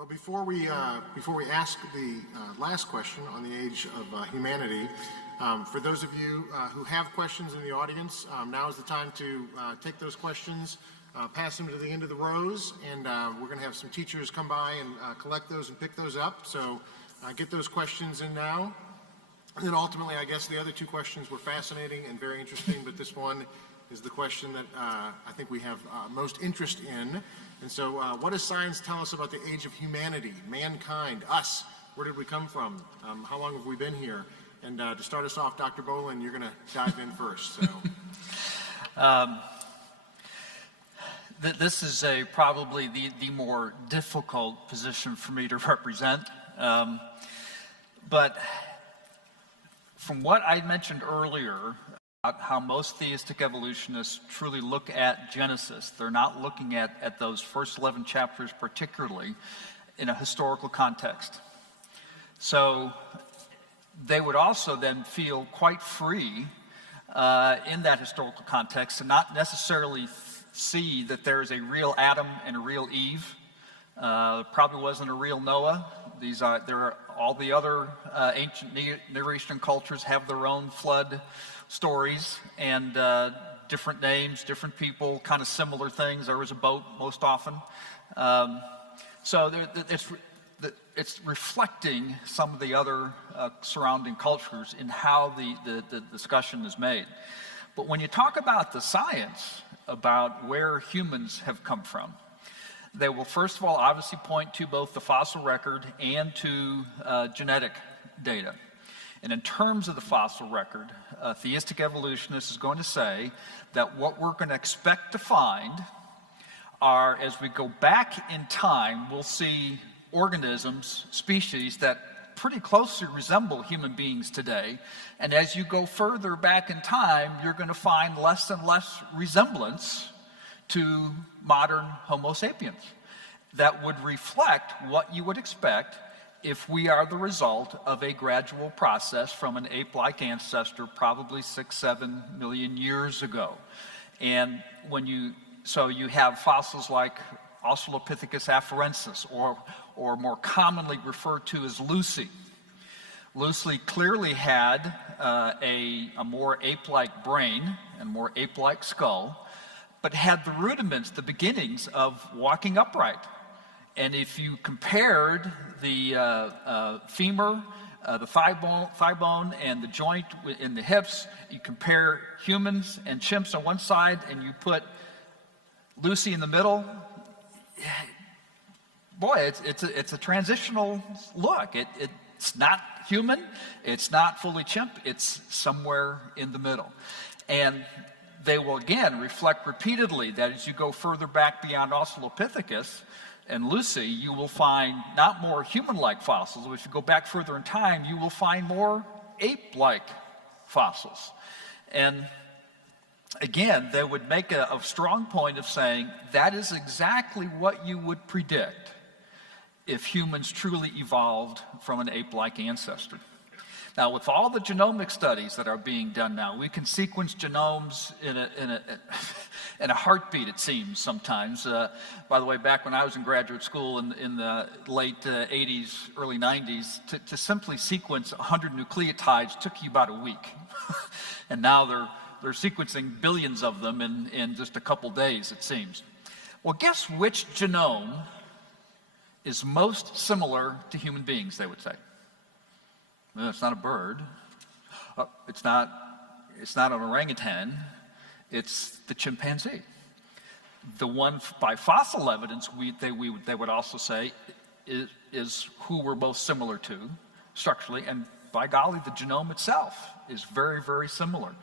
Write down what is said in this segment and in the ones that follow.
Well, before we ask the last question on the age of humanity, for those of you who have questions in the audience, now is the time to take those questions, pass them to the end of the rows, and we're going to have some teachers come by and collect those and pick those up. So get those questions in now. And then ultimately, I guess the other two questions were fascinating and very interesting, but this one is the question that I think we have most interest in. And so what does science tell us about the age of humanity, mankind, us? Where did we come from? How long have we been here? And to start us off, Dr. Bohlin, you're going to dive in first. So. This is probably the more difficult position for me to represent. But from what I mentioned earlier, about how most theistic evolutionists truly look at Genesis, they're not looking at those first 11 chapters particularly in a historical context. So they would also then feel quite free in that historical context to not necessarily see that there is a real Adam and a real Eve. Probably wasn't a real Noah. There are all the other ancient Near Eastern cultures have their own flood stories and different names, different people, kind of similar things. There was a boat most often. So it's reflecting some of the other surrounding cultures in how the discussion is made. But when you talk about the science about where humans have come from, they will first of all obviously point to both the fossil record and to genetic data. And in terms of the fossil record, a theistic evolutionist is going to say that what we're going to expect to find are, as we go back in time, we'll see organisms, species that pretty closely resemble human beings today. And as you go further back in time, you're going to find less and less resemblance to modern Homo sapiens. That would reflect what you would expect if we are the result of a gradual process from an ape-like ancestor probably 6-7 million years ago. And so you have fossils like Australopithecus afarensis, or more commonly referred to as Lucy. Lucy clearly had a more ape-like brain and more ape-like skull, but had the rudiments, the beginnings of walking upright. And if you compared the femur, the thigh bone, and the joint in the hips, you compare humans and chimps on one side, and you put Lucy in the middle, boy, it's a transitional look. It's not human, it's not fully chimp, it's somewhere in the middle. And they will again reflect repeatedly that as you go further back beyond Australopithecus and Lucy, you will find not more human-like fossils, but if you go back further in time, you will find more ape-like fossils. And again, they would make a strong point of saying that is exactly what you would predict if humans truly evolved from an ape-like ancestor. Now, with all the genomic studies that are being done now, we can sequence genomes in a heartbeat, it seems, sometimes. By the way, back when I was in graduate school in the late 80s, early 90s, to simply sequence 100 nucleotides took you about a week. And now they're sequencing billions of them in just a couple days, it seems. Well, guess which genome is most similar to human beings, they would say. Well, it's not a bird. It's not an orangutan. It's the chimpanzee. The one by fossil evidence they would also say is who we're most similar to structurally, and by golly, the genome itself is very, very similar.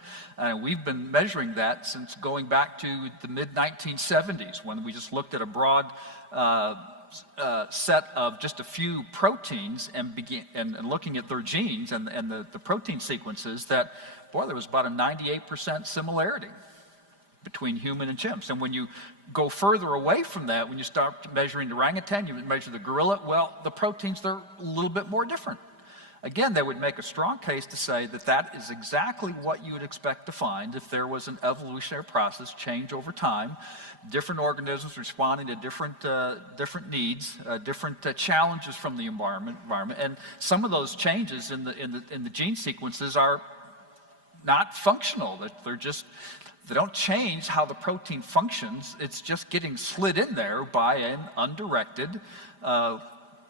We've been measuring that since going back to the mid-1970s when we just looked at a broad set of just a few proteins and looking at their genes and the protein sequences that, boy, there was about a 98% similarity between human and chimps. And when you go further away from that, when you start measuring the orangutan, you measure the gorilla, well, the proteins, they're a little bit more different. Again, they would make a strong case to say that that is exactly what you would expect to find if there was an evolutionary process, change over time, different organisms responding to different needs, different challenges from the environment, and some of those changes in the gene sequences are not functional. That they don't change how the protein functions. It's just getting slid in there by an undirected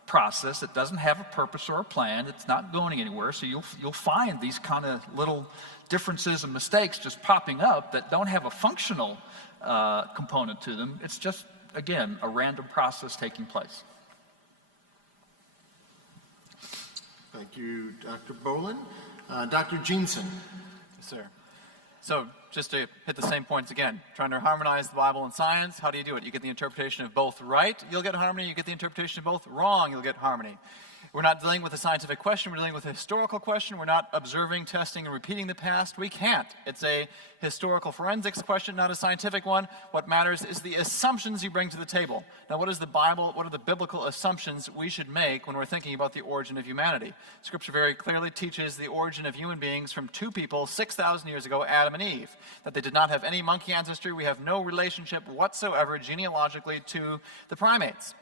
process that doesn't have a purpose or a plan. It's not going anywhere. So you'll find these kind of little differences and mistakes just popping up that don't have a functional component to them. It's just, again, a random process taking place. Thank you, Dr. Bohlin. Dr. Jeanson. Yes, sir. So just to hit the same points again, trying to harmonize the Bible and science, how do you do it? You get the interpretation of both right, you'll get harmony. You get the interpretation of both wrong, you'll get harmony. We're not dealing with a scientific question, we're dealing with a historical question. We're not observing, testing, and repeating the past. We can't. It's a historical forensics question, not a scientific one. What matters is the assumptions you bring to the table. Now, what is the Bible, what are the biblical assumptions we should make when we're thinking about the origin of humanity? Scripture very clearly teaches the origin of human beings from two people 6,000 years ago, Adam and Eve. That they did not have any monkey ancestry. We have no relationship whatsoever genealogically to the primates.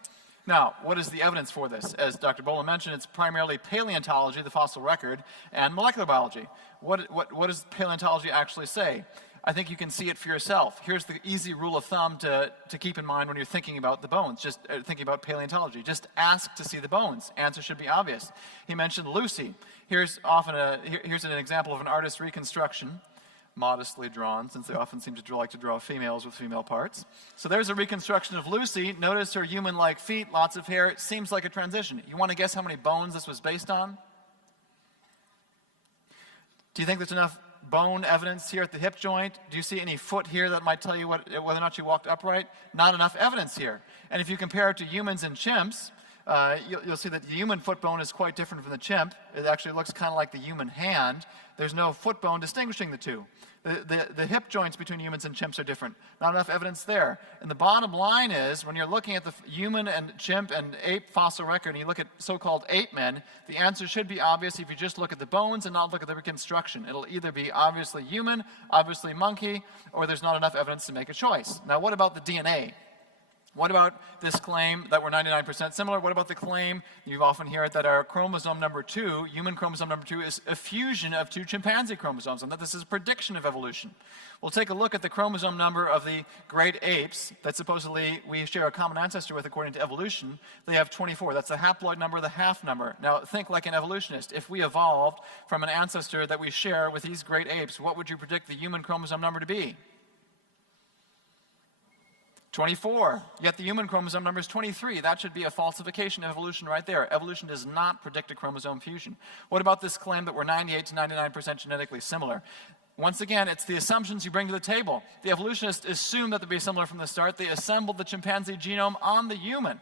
Now, what is the evidence for this? As Dr. Bohlin mentioned, it's primarily paleontology, the fossil record, and molecular biology. What does paleontology actually say? I think you can see it for yourself. Here's the easy rule of thumb to keep in mind when you're thinking about the bones, just thinking about paleontology. Just ask to see the bones. Answer should be obvious. He mentioned Lucy. Here's an example of an artist's reconstruction, modestly drawn, since they often seem to like to draw females with female parts. So there's a reconstruction of Lucy. Notice her human-like feet, lots of hair. It seems like a transition. You want to guess how many bones this was based on? Do you think there's enough bone evidence here at the hip joint? Do you see any foot here that might tell you whether or not she walked upright? Not enough evidence here. And if you compare it to humans and chimps, you'll see that the human foot bone is quite different from the chimp. It actually looks kind of like the human hand. There's no foot bone distinguishing the two. The hip joints between humans and chimps are different. Not enough evidence there. And the bottom line is, when you're looking at the human and chimp and ape fossil record, and you look at so-called ape men, the answer should be obvious if you just look at the bones and not look at the reconstruction. It'll either be obviously human, obviously monkey, or there's not enough evidence to make a choice. Now, what about the DNA? What about this claim that we're 99% similar? What about the claim, you often hear it, that our chromosome number 2, human chromosome number 2, is a fusion of two chimpanzee chromosomes, and that this is a prediction of evolution? We'll take a look at the chromosome number of the great apes that supposedly we share a common ancestor with according to evolution. They have 24. That's the haploid number, the half number. Now, think like an evolutionist. If we evolved from an ancestor that we share with these great apes, what would you predict the human chromosome number to be? 24, yet the human chromosome number is 23. That should be a falsification of evolution right there. Evolution does not predict a chromosome fusion. What about this claim that we're 98 to 99% genetically similar? Once again, it's the assumptions you bring to the table. The evolutionists assumed that they'd be similar from the start. They assembled the chimpanzee genome on the human.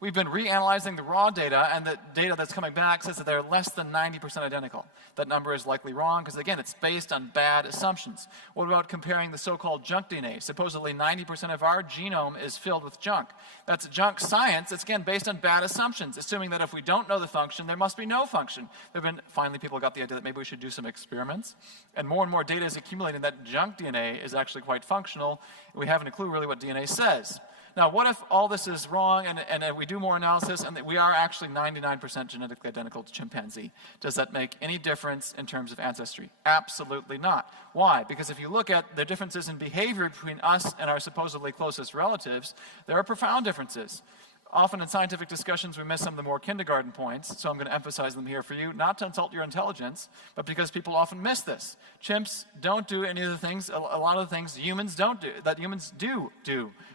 We've been reanalyzing the raw data, and the data that's coming back says that they're less than 90% identical. That number is likely wrong because, again, it's based on bad assumptions. What about comparing the so-called junk DNA? Supposedly 90% of our genome is filled with junk. That's junk science. It's, again, based on bad assumptions, assuming that if we don't know the function, there must be no function. Finally, people got the idea that maybe we should do some experiments, and more data is accumulating that junk DNA is actually quite functional. We haven't a clue really what DNA says. Now, what if all this is wrong and we do more analysis and that we are actually 99% genetically identical to chimpanzee? Does that make any difference in terms of ancestry? Absolutely not. Why? Because if you look at the differences in behavior between us and our supposedly closest relatives, there are profound differences. Often in scientific discussions, we miss some of the more kindergarten points, so I'm going to emphasize them here for you, not to insult your intelligence, but because people often miss this. Chimps don't do any of the things, a lot of the things humans don't do, that humans do.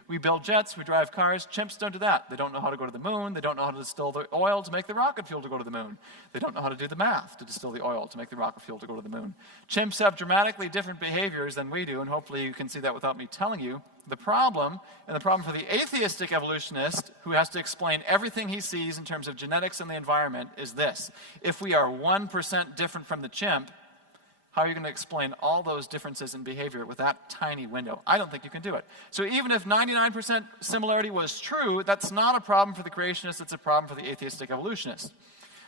We build jets, we drive cars. Chimps don't do that. They don't know how to go to the moon. They don't know how to distill the oil to make the rocket fuel to go to the moon. They don't know how to do the math to distill the oil to make the rocket fuel to go to the moon. Chimps have dramatically different behaviors than we do, and hopefully you can see that without me telling you. The problem for the atheistic evolutionist who has to explain everything he sees in terms of genetics and the environment is this. If we are 1% different from the chimp, how are you going to explain all those differences in behavior with that tiny window? I don't think you can do it. So even if 99% similarity was true, that's not a problem for the creationists, it's a problem for the atheistic evolutionist.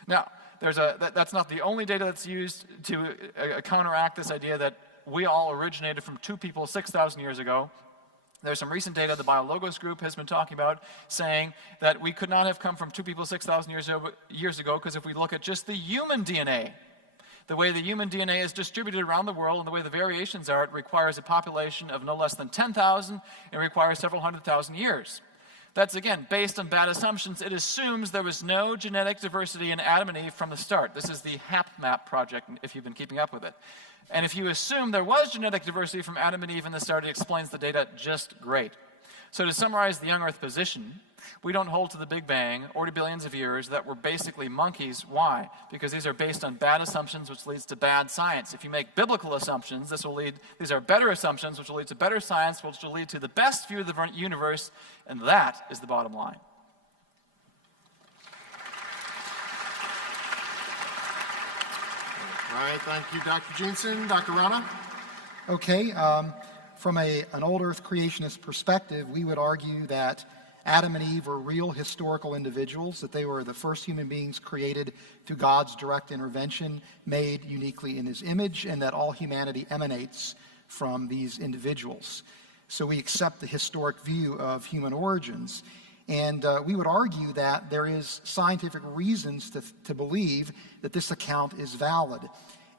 Now, that's not the only data that's used to counteract this idea that we all originated from two people 6,000 years ago. There's some recent data the BioLogos group has been talking about, saying that we could not have come from two people 6,000 years ago, because if we look at just the human DNA, the way the human DNA is distributed around the world and the way the variations are, it requires a population of no less than 10,000 and requires several 100,000 years. That's, again, based on bad assumptions. It assumes there was no genetic diversity in Adam and Eve from the start. This is the HapMap project, if you've been keeping up with it. And if you assume there was genetic diversity from Adam and Eve in the start, it explains the data just great. So to summarize the young Earth position, we don't hold to the Big Bang or to billions of years that we're basically monkeys. Why? Because these are based on bad assumptions, which leads to bad science. If you make biblical assumptions, these are better assumptions, which will lead to better science, which will lead to the best view of the universe, and that is the bottom line. All right, thank you, Dr. Jeanson. Dr. Rana? Okay, from an old Earth creationist perspective, we would argue that Adam and Eve were real historical individuals, that they were the first human beings created through God's direct intervention, made uniquely in his image, and that all humanity emanates from these individuals. So we accept the historic view of human origins. And we would argue that there is scientific reasons to believe that this account is valid.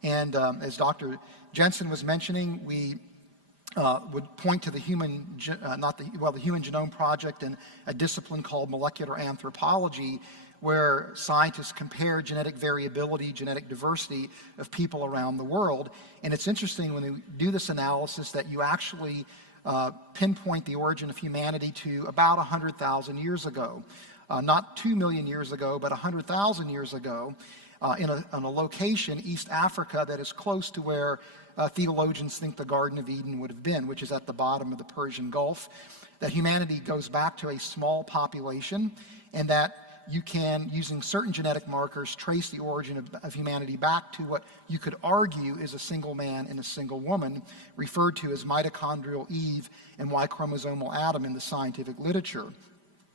And as Dr. Jeanson was mentioning, we would point to the Human Genome Project and a discipline called molecular anthropology, where scientists compare genetic variability, genetic diversity of people around the world. And it's interesting when they do this analysis that you actually pinpoint the origin of humanity to about 100,000 years ago. Not 2 million years ago, but 100,000 years ago, in a location, East Africa, that is close to where theologians think the Garden of Eden would have been, which is at the bottom of the Persian Gulf. That humanity goes back to a small population, and that you can, using certain genetic markers, trace the origin of humanity back to what you could argue is a single man and a single woman, referred to as mitochondrial Eve and Y-chromosomal Adam in the scientific literature.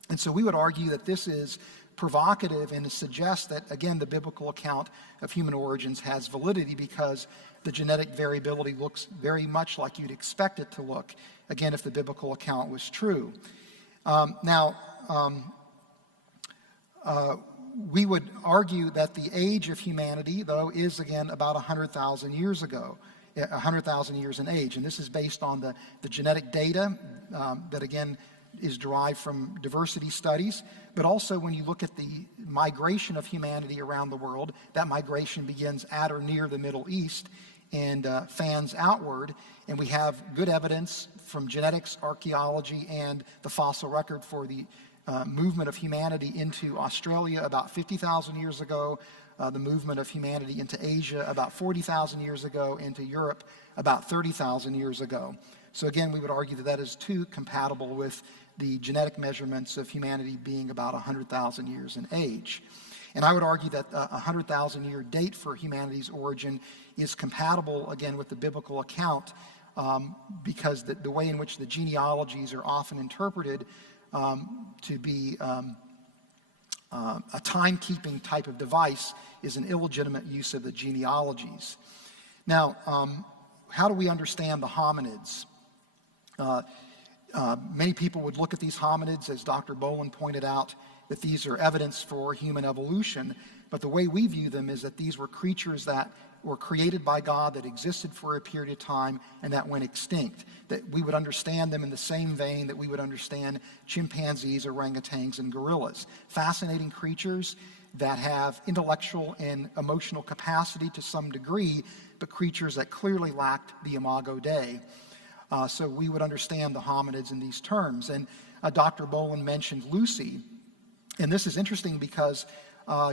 And so we would argue that this is provocative and suggests that, again, the biblical account of human origins has validity because the genetic variability looks very much like you'd expect it to look, again, if the biblical account was true. We would argue that the age of humanity, though, is, again, about 100,000 years ago, 100,000 years in age. And this is based on the genetic data that, again, is derived from diversity studies. But also when you look at the migration of humanity around the world, that migration begins at or near the Middle East and fans outward. And we have good evidence from genetics, archaeology, and the fossil record for the movement of humanity into Australia about 50,000 years ago, the movement of humanity into Asia about 40,000 years ago, into Europe about 30,000 years ago. So again, we would argue that that is too compatible with the genetic measurements of humanity being about 100,000 years in age. And I would argue that a 100,000-year date for humanity's origin is compatible, again, with the biblical account because the way in which the genealogies are often interpreted to be a timekeeping type of device is an illegitimate use of the genealogies. Now, how do we understand the hominids? Many people would look at these hominids, as Dr. Bohlin pointed out, that these are evidence for human evolution. But the way we view them is that these were creatures that were created by God, that existed for a period of time, and that went extinct. That we would understand them in the same vein that we would understand chimpanzees, orangutans, and gorillas. Fascinating creatures that have intellectual and emotional capacity to some degree, but creatures that clearly lacked the imago Dei. So we would understand the hominids in these terms. And Dr. Bohlin mentioned Lucy. And this is interesting because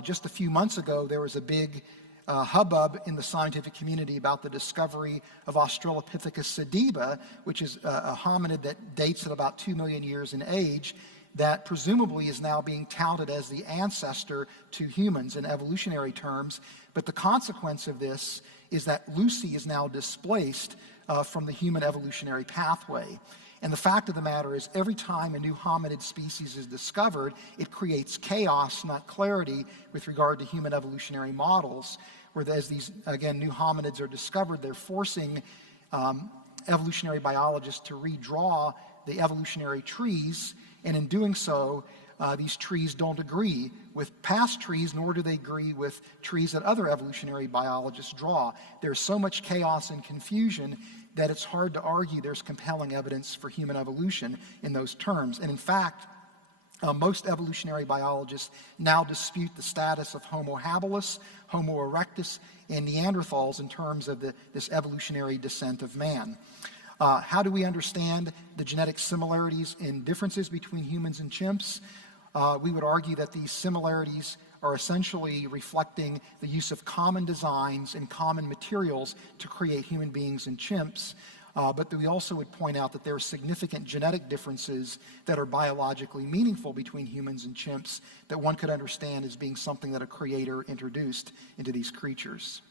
just a few months ago, there was a big hubbub in the scientific community about the discovery of Australopithecus sediba, which is a hominid that dates at about 2 million years in age, that presumably is now being touted as the ancestor to humans in evolutionary terms. But the consequence of this is that Lucy is now displaced from the human evolutionary pathway. And the fact of the matter is, every time a new hominid species is discovered, it creates chaos, not clarity, with regard to human evolutionary models, where as these, again, new hominids are discovered, they're forcing evolutionary biologists to redraw the evolutionary trees, and in doing so, these trees don't agree with past trees, nor do they agree with trees that other evolutionary biologists draw. There's so much chaos and confusion that it's hard to argue there's compelling evidence for human evolution in those terms. And in fact, most evolutionary biologists now dispute the status of Homo habilis, Homo erectus, and Neanderthals in terms of this evolutionary descent of man. How do we understand the genetic similarities and differences between humans and chimps? We would argue that these similarities are essentially reflecting the use of common designs and common materials to create human beings and chimps. But we also would point out that there are significant genetic differences that are biologically meaningful between humans and chimps that one could understand as being something that a creator introduced into these creatures.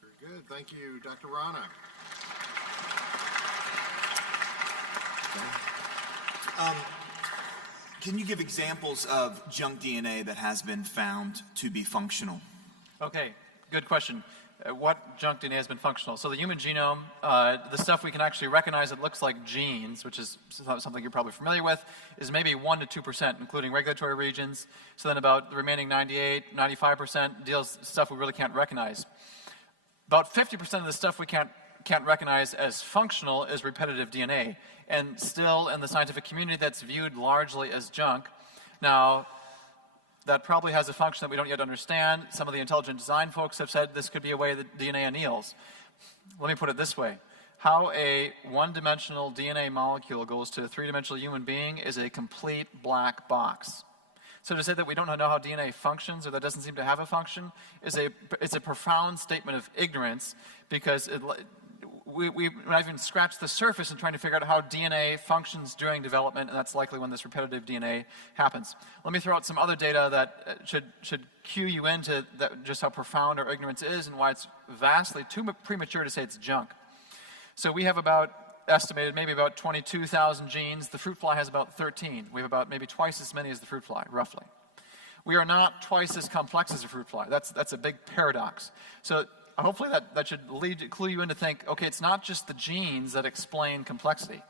Very good. Thank you, Dr. Rana. Can you give examples of junk DNA that has been found to be functional? Okay, good question. What junk DNA has been functional? So the human genome, the stuff we can actually recognize that looks like genes, which is something you're probably familiar with, is maybe 1% to 2%, including regulatory regions. So then about the remaining 95% deals stuff we really can't recognize. About 50% of the stuff we can't recognize as functional is repetitive DNA. And still in the scientific community, that's viewed largely as junk. Now, that probably has a function that we don't yet understand. Some of the intelligent design folks have said this could be a way that DNA anneals. Let me put it this way. How a one-dimensional DNA molecule goes to a three-dimensional human being is a complete black box. So to say that we don't know how DNA functions or that doesn't seem to have a function is a profound statement of ignorance, because we've not even scratched the surface in trying to figure out how DNA functions during development, and that's likely when this repetitive DNA happens. Let me throw out some other data that should cue you into just how profound our ignorance is and why it's vastly too premature to say it's junk. So we have estimated maybe about 22,000 genes. The fruit fly has about 13. We have about maybe twice as many as the fruit fly, roughly. We are not twice as complex as a fruit fly. That's a big paradox. So hopefully that should clue you in to think, okay, it's not just the genes that explain complexity.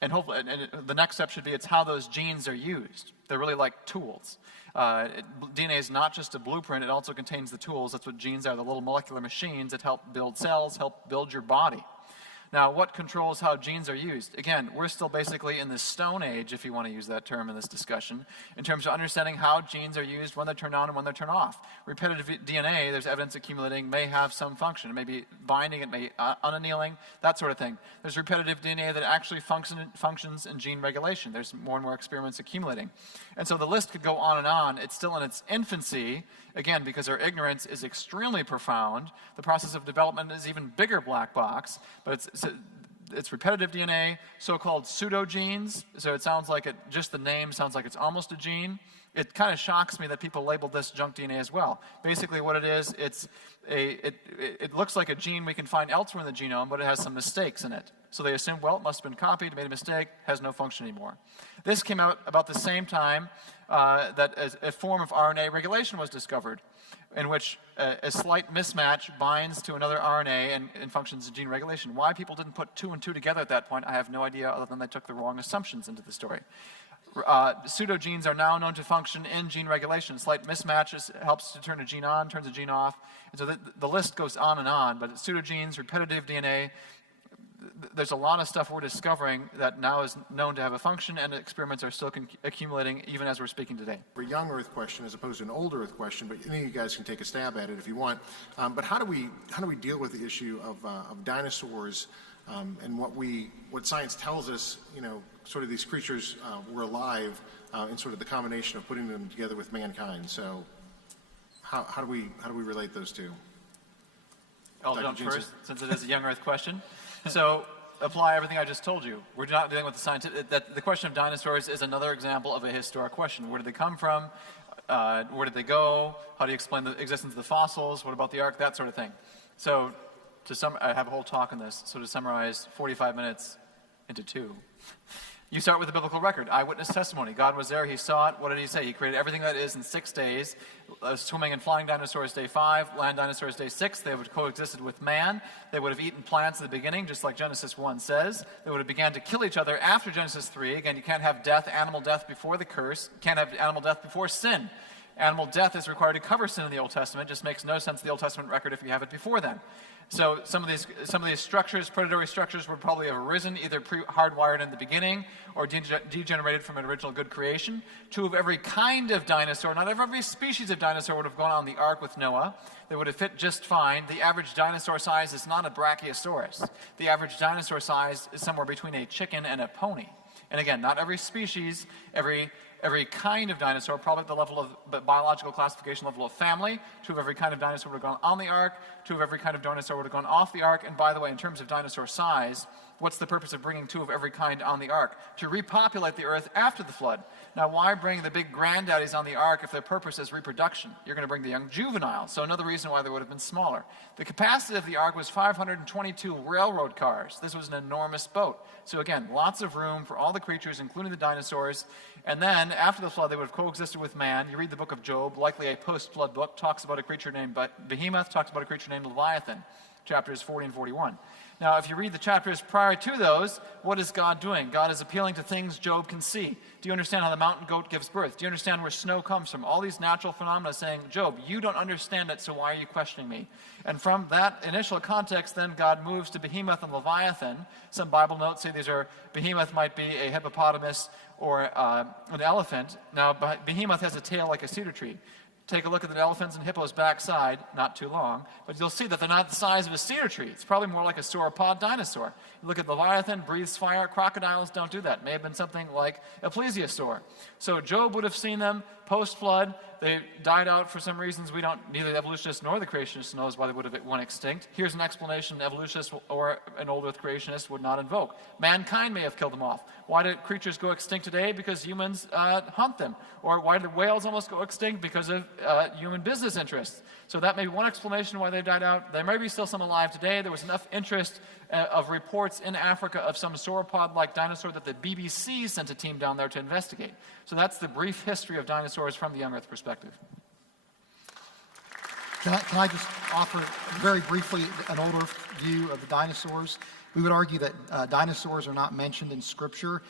And hopefully, and the next step should be it's how those genes are used. They're really like tools. DNA is not just a blueprint, it also contains the tools. That's what genes are, the little molecular machines that help build cells, help build your body. Now, what controls how genes are used? Again, we're still basically in the Stone Age, if you want to use that term in this discussion, in terms of understanding how genes are used, when they're turned on and when they're turned off. Repetitive DNA, there's evidence accumulating, may have some function. It may be binding, it may be unannealing, that sort of thing. There's repetitive DNA that actually functions in gene regulation. There's more and more experiments accumulating. And so the list could go on and on. It's still in its infancy, again, because our ignorance is extremely profound. The process of development is even bigger black box, but it's repetitive DNA, so-called pseudogenes. So it sounds like just the name sounds like it's almost a gene. It kind of shocks me that people label this junk DNA as well. Basically what it is, it looks like a gene we can find elsewhere in the genome, but it has some mistakes in it. So they assume, well, it must have been copied, made a mistake, has no function anymore. This came out about the same time that a form of RNA regulation was discovered, in which a slight mismatch binds to another RNA and functions in gene regulation. Why people didn't put 2 and 2 together at that point, I have no idea, other than they took the wrong assumptions into the story. Pseudogenes are now known to function in gene regulation. Slight mismatches helps to turn a gene on, turns a gene off. And so the list goes on, but pseudogenes, repetitive DNA, there's a lot of stuff we're discovering that now is known to have a function, and experiments are still accumulating even as we're speaking today. A young Earth question as opposed to an older Earth question, but any of you guys can take a stab at it if you want. But how do we deal with the issue of dinosaurs and what science tells us, sort of these creatures were alive in sort of the combination of putting them together with mankind. So how do we relate those two? I'll jump first, since it is a young Earth question. So apply everything I just told you. We're not dealing with the scientific. The question of dinosaurs is another example of a historic question. Where did they come from? Where did they go? How do you explain the existence of the fossils? What about the Ark? That sort of thing. So I have a whole talk on this. So to summarize, 45 minutes, into two. You start with the biblical record, eyewitness testimony. God was there, he saw it. What did he say? He created everything that is in 6 days. Swimming and flying dinosaurs day 5, land dinosaurs day 6. They would have coexisted with man. They would have eaten plants at the beginning, just like Genesis 1 says. They would have began to kill each other after Genesis 3. Again, you can't have death, animal death before the curse. You can't have animal death before sin. Animal death is required to cover sin in the Old Testament. It just makes no sense in the Old Testament record if you have it before then. So some of these structures, predatory structures, would probably have arisen either hardwired in the beginning or degenerated from an original good creation. 2 of every kind of dinosaur, not every species of dinosaur, would have gone on the ark with Noah. They would have fit just fine. The average dinosaur size is not a brachiosaurus. The average dinosaur size is somewhere between a chicken and a pony. And again, not every species, every kind of dinosaur, probably at the level of biological classification level of family. 2 of every kind of dinosaur would have gone on the ark. 2 of every kind of dinosaur would have gone off the ark. And by the way, in terms of dinosaur size, what's the purpose of bringing 2 of every kind on the ark? To repopulate the earth after the flood. Now, why bring the big granddaddies on the ark if their purpose is reproduction? You're going to bring the young juveniles. So another reason why they would have been smaller. The capacity of the ark was 522 railroad cars. This was an enormous boat. So again, lots of room for all the creatures, including the dinosaurs. And then, after the flood, they would have coexisted with man. You read the book of Job, likely a post-flood book, talks about a creature named Behemoth, talks about a creature named Leviathan, chapters 40 and 41. Now, if you read the chapters prior to those, what is God doing? God is appealing to things Job can see. Do you understand how the mountain goat gives birth? Do you understand where snow comes from? All these natural phenomena saying, Job, you don't understand it, so why are you questioning me? And from that initial context, then God moves to Behemoth and Leviathan. Some Bible notes say Behemoth might be a hippopotamus or an elephant. Now, Behemoth has a tail like a cedar tree. Take a look at the elephant's and hippo's backside, not too long, but you'll see that they're not the size of a cedar tree. It's probably more like a sauropod dinosaur. You look at Leviathan, breathes fire. Crocodiles don't do that. It may have been something like a plesiosaur. So Job would have seen them post-flood. They died out for some reasons neither the evolutionist nor the creationist knows why they would have went extinct. Here's an explanation an evolutionist or an old earth creationist would not invoke. Mankind may have killed them off. Why did creatures go extinct today? Because humans hunt them. Or why did whales almost go extinct? Because of human business interests. So that may be one explanation why they died out. There may be still some alive today. There was enough interest of reports in Africa of some sauropod-like dinosaur that the BBC sent a team down there to investigate. So that's the brief history of dinosaurs from the young earth perspective. Can I just offer very briefly an old earth view of the dinosaurs? We would argue that dinosaurs are not mentioned in Scripture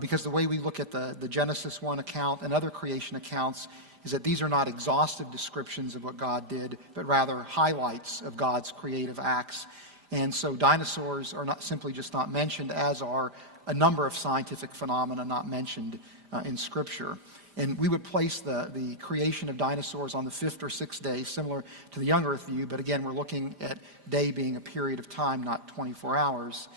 because the way we look at the Genesis 1 account and other creation accounts is that these are not exhaustive descriptions of what God did, but rather highlights of God's creative acts. And so dinosaurs are not simply just not mentioned, as are a number of scientific phenomena not mentioned in Scripture. And we would place the creation of dinosaurs on the 5th or 6th day, similar to the young earth view, but again, we're looking at day being a period of time, not 24 hours.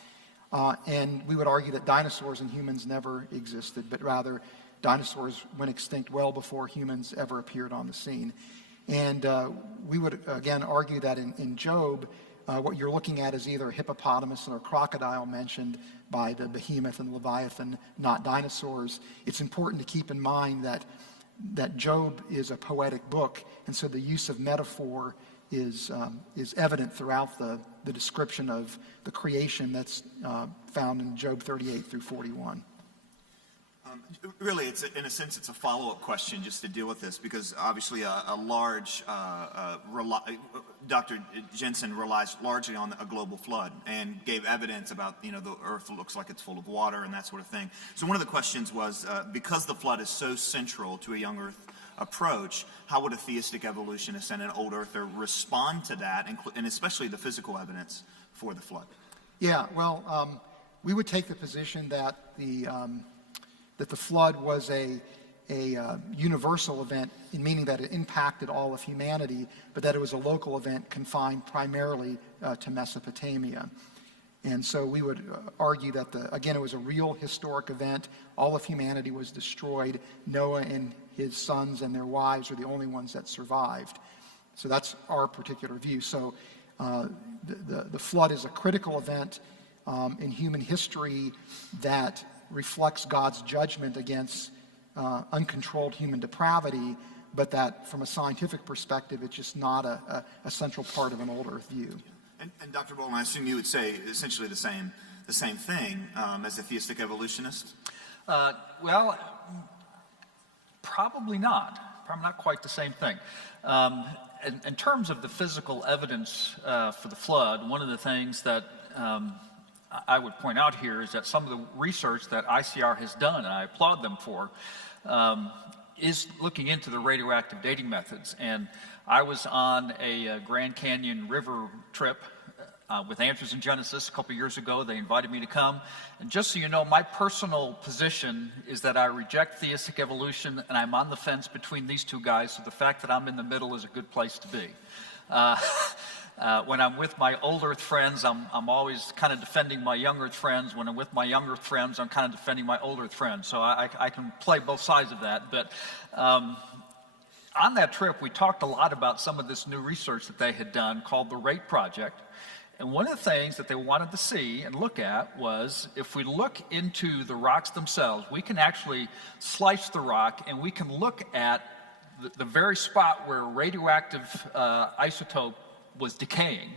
And we would argue that dinosaurs and humans never existed, but rather dinosaurs went extinct well before humans ever appeared on the scene. And we would, again, argue that in Job, what you're looking at is either a hippopotamus or a crocodile mentioned by the Behemoth and Leviathan, not dinosaurs. It's important to keep in mind that Job is a poetic book, and so the use of metaphor is evident throughout the description of the creation that's found in Job 38 through 41. Really, in a sense, it's a follow-up question just to deal with this, because obviously a large, Dr. Jeanson relies largely on a global flood and gave evidence about, the earth looks like it's full of water and that sort of thing. So one of the questions was, because the flood is so central to a young earth approach, how would a theistic evolutionist and an old earther respond to that, and especially the physical evidence for the flood? Yeah, well, we would take the position that the flood was a universal event, meaning that it impacted all of humanity, but that it was a local event confined primarily to Mesopotamia. And so we would argue that, again, it was a real historic event. All of humanity was destroyed. Noah and his sons and their wives are the only ones that survived. So that's our particular view. So the flood is a critical event in human history that reflects God's judgment against uncontrolled human depravity, but that from a scientific perspective, it's just not a central part of an old earth view. And Dr. Bohlin, I assume you would say essentially the same, the same thing as a theistic evolutionist? Well, probably not. Probably not quite the same thing. In terms of the physical evidence for the flood, one of the things that I would point out here is that some of the research that ICR has done, and I applaud them for, is looking into the radioactive dating methods. And I was on a Grand Canyon River trip with Answers in Genesis a couple years ago. They invited me to come. And just so you know, my personal position is that I reject theistic evolution, and I'm on the fence between these two guys, so the fact that I'm in the middle is a good place to be. When I'm with my old Earth friends, I'm always kind of defending my young Earth friends. When I'm with my young Earth friends, I'm kind of defending my old Earth friends. So I can play both sides of that. But on that trip, we talked a lot about some of this new research that they had done called the Rate Project. And one of the things that they wanted to see and look at was if we look into the rocks themselves, we can actually slice the rock and we can look at the very spot where radioactive isotope was decaying.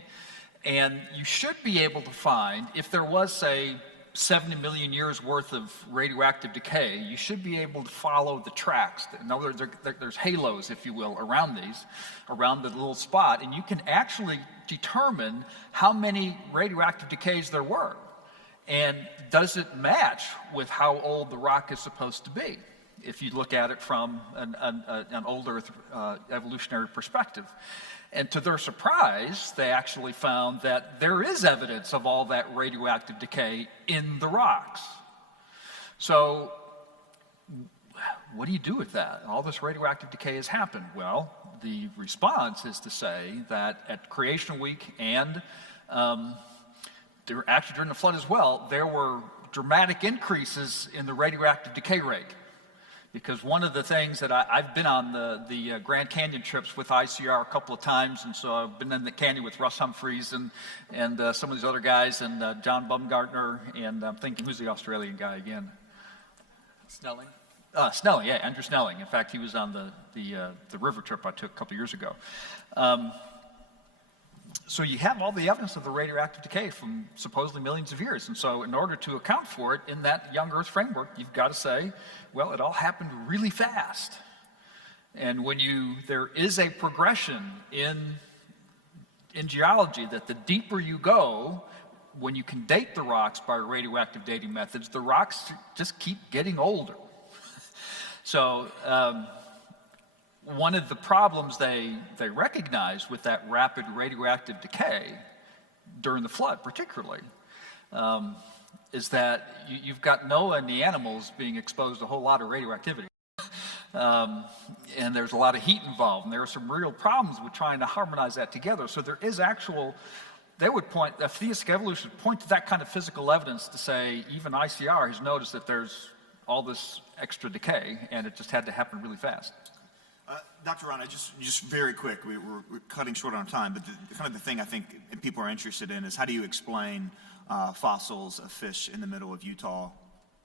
And you should be able to find, if there was, say, 70 million years worth of radioactive decay, you should be able to follow the tracks. In other words, there's halos, if you will, around the little spot, and you can actually determine how many radioactive decays there were. And does it match with how old the rock is supposed to be, if you look at it from an old Earth evolutionary perspective? And to their surprise, they actually found that there is evidence of all that radioactive decay in the rocks. So what do you do with that? All this radioactive decay has happened. Well, the response is to say that at Creation Week and actually during the flood as well, there were dramatic increases in the radioactive decay rate. Because one of the things that I've been on the Grand Canyon trips with ICR a couple of times, and so I've been in the canyon with Russ Humphreys and some of these other guys, and John Bumgartner, and I'm thinking, who's the Australian guy again? Snelling. Snelling, yeah, Andrew Snelling. In fact, he was on the river trip I took a couple years ago. So you have all the evidence of the radioactive decay from supposedly millions of years. And so in order to account for it in that young Earth framework, you've got to say, well, it all happened really fast. And there is a progression in geology that the deeper you go, when you can date the rocks by radioactive dating methods, the rocks just keep getting older. So one of the problems they recognized with that rapid radioactive decay during the flood particularly is that you've got Noah and the animals being exposed to a whole lot of radioactivity. And there's a lot of heat involved, and there are some real problems with trying to harmonize that together. So there is theistic evolution would point to that kind of physical evidence to say even ICR has noticed that there's all this extra decay, and it just had to happen really fast. Dr. Rana, just very quick, we're cutting short on time, but the thing I think people are interested in is how do you explain fossils of fish in the middle of Utah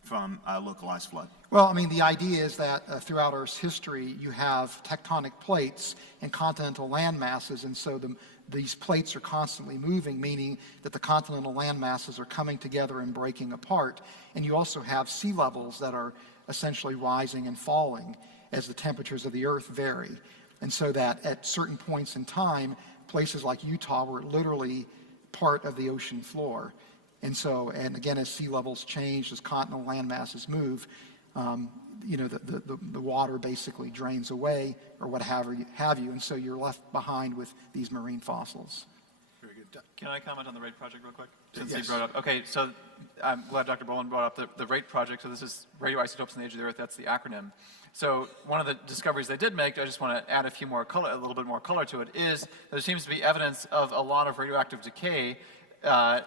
from a localized flood? Well, I mean, the idea is that throughout Earth's history, you have tectonic plates and continental land masses, and so these plates are constantly moving, meaning that the continental land masses are coming together and breaking apart. And you also have sea levels that are essentially rising and falling as the temperatures of the Earth vary. And so that at certain points in time, places like Utah were literally part of the ocean floor. And so, and again, as sea levels change, as continental land masses move, the water basically drains away, or what have you, and so you're left behind with these marine fossils. Very good. Can I comment on the Rate Project real quick? Since Yes. you brought up. Okay, so I'm glad Dr. Bohlin brought up the Rate Project. So this is Radioisotopes in the Age of the Earth. That's the acronym. So one of the discoveries they did make, I just want to add a little bit more color to it, is there seems to be evidence of a lot of radioactive decay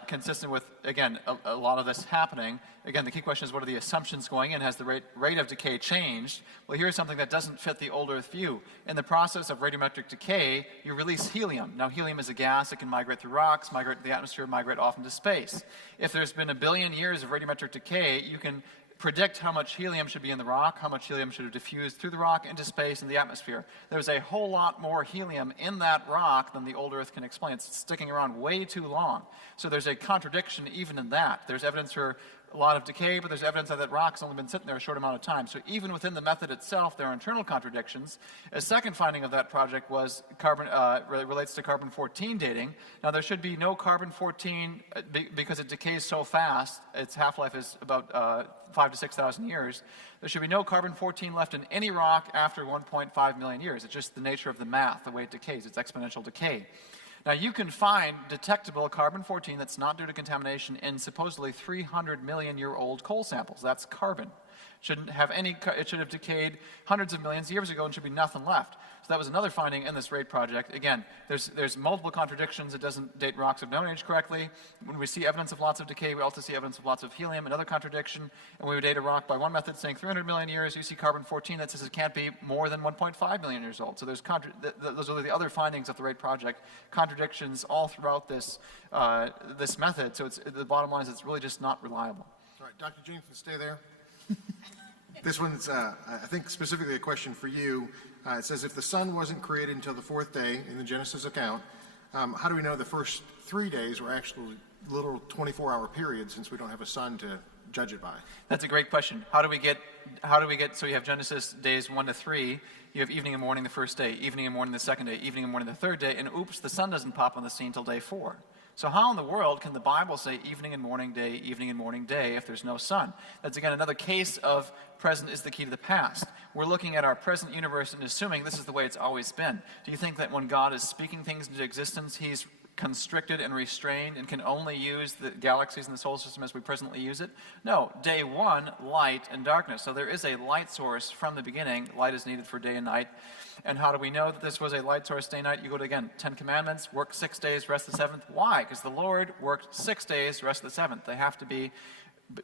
consistent with, again, a lot of this happening. Again, the key question is, what are the assumptions going in? Has the rate of decay changed? Well, here's something that doesn't fit the old Earth view. In the process of radiometric decay, you release helium. Now, helium is a gas. It can migrate through rocks, migrate to the atmosphere, migrate off into space. If there's been 1 billion years of radiometric decay, you can predict how much helium should be in the rock, how much helium should have diffused through the rock into space and the atmosphere. There's a whole lot more helium in that rock than the old Earth can explain. It's sticking around way too long. So there's a contradiction even in that. There's evidence for a lot of decay, but there's evidence that rock's only been sitting there a short amount of time. So even within the method itself, there are internal contradictions. A second finding of that project was relates to carbon-14 dating. Now, there should be no carbon-14 because it decays so fast. Its half-life is about 5,000 to 6,000 years. There should be no carbon-14 left in any rock after 1.5 million years. It's just the nature of the math, the way it decays. It's exponential decay. Now, you can find detectable carbon-14 that's not due to contamination in supposedly 300-million-year-old coal samples. That's carbon. It should have decayed hundreds of millions of years ago and should be nothing left. So that was another finding in this RAID project. Again, there's multiple contradictions. It doesn't date rocks of known age correctly. When we see evidence of lots of decay, we also see evidence of lots of helium, another contradiction. And when we date a rock by one method saying 300 million years, you see carbon-14 that says it can't be more than 1.5 million years old. So those are the other findings of the RAID project, contradictions all throughout this method. So the bottom line is it's really just not reliable. All right, Dr. Jeanson, stay there. This one's, I think, specifically a question for you. It says, if the sun wasn't created until the fourth day in the Genesis account, how do we know the first 3 days were actually little 24-hour periods since we don't have a sun to judge it by? That's a great question. How do we get, so you have Genesis days 1 to 3, you have evening and morning the first day, evening and morning the second day, evening and morning the third day, and oops, the sun doesn't pop on the scene till day 4. So how in the world can the Bible say evening and morning day if there's no sun? That's again another case of present is the key to the past. We're looking at our present universe and assuming this is the way it's always been. Do you think that when God is speaking things into existence, he's constricted and restrained and can only use the galaxies in the solar system as we presently use it? No, day 1, light and darkness. So there is a light source from the beginning. Light is needed for day and night. And how do we know that this was a light source day and night? You go to, again, 10 Commandments, work 6 days, rest the 7th. Why? Because the Lord worked 6 days, rest the 7th. They have to be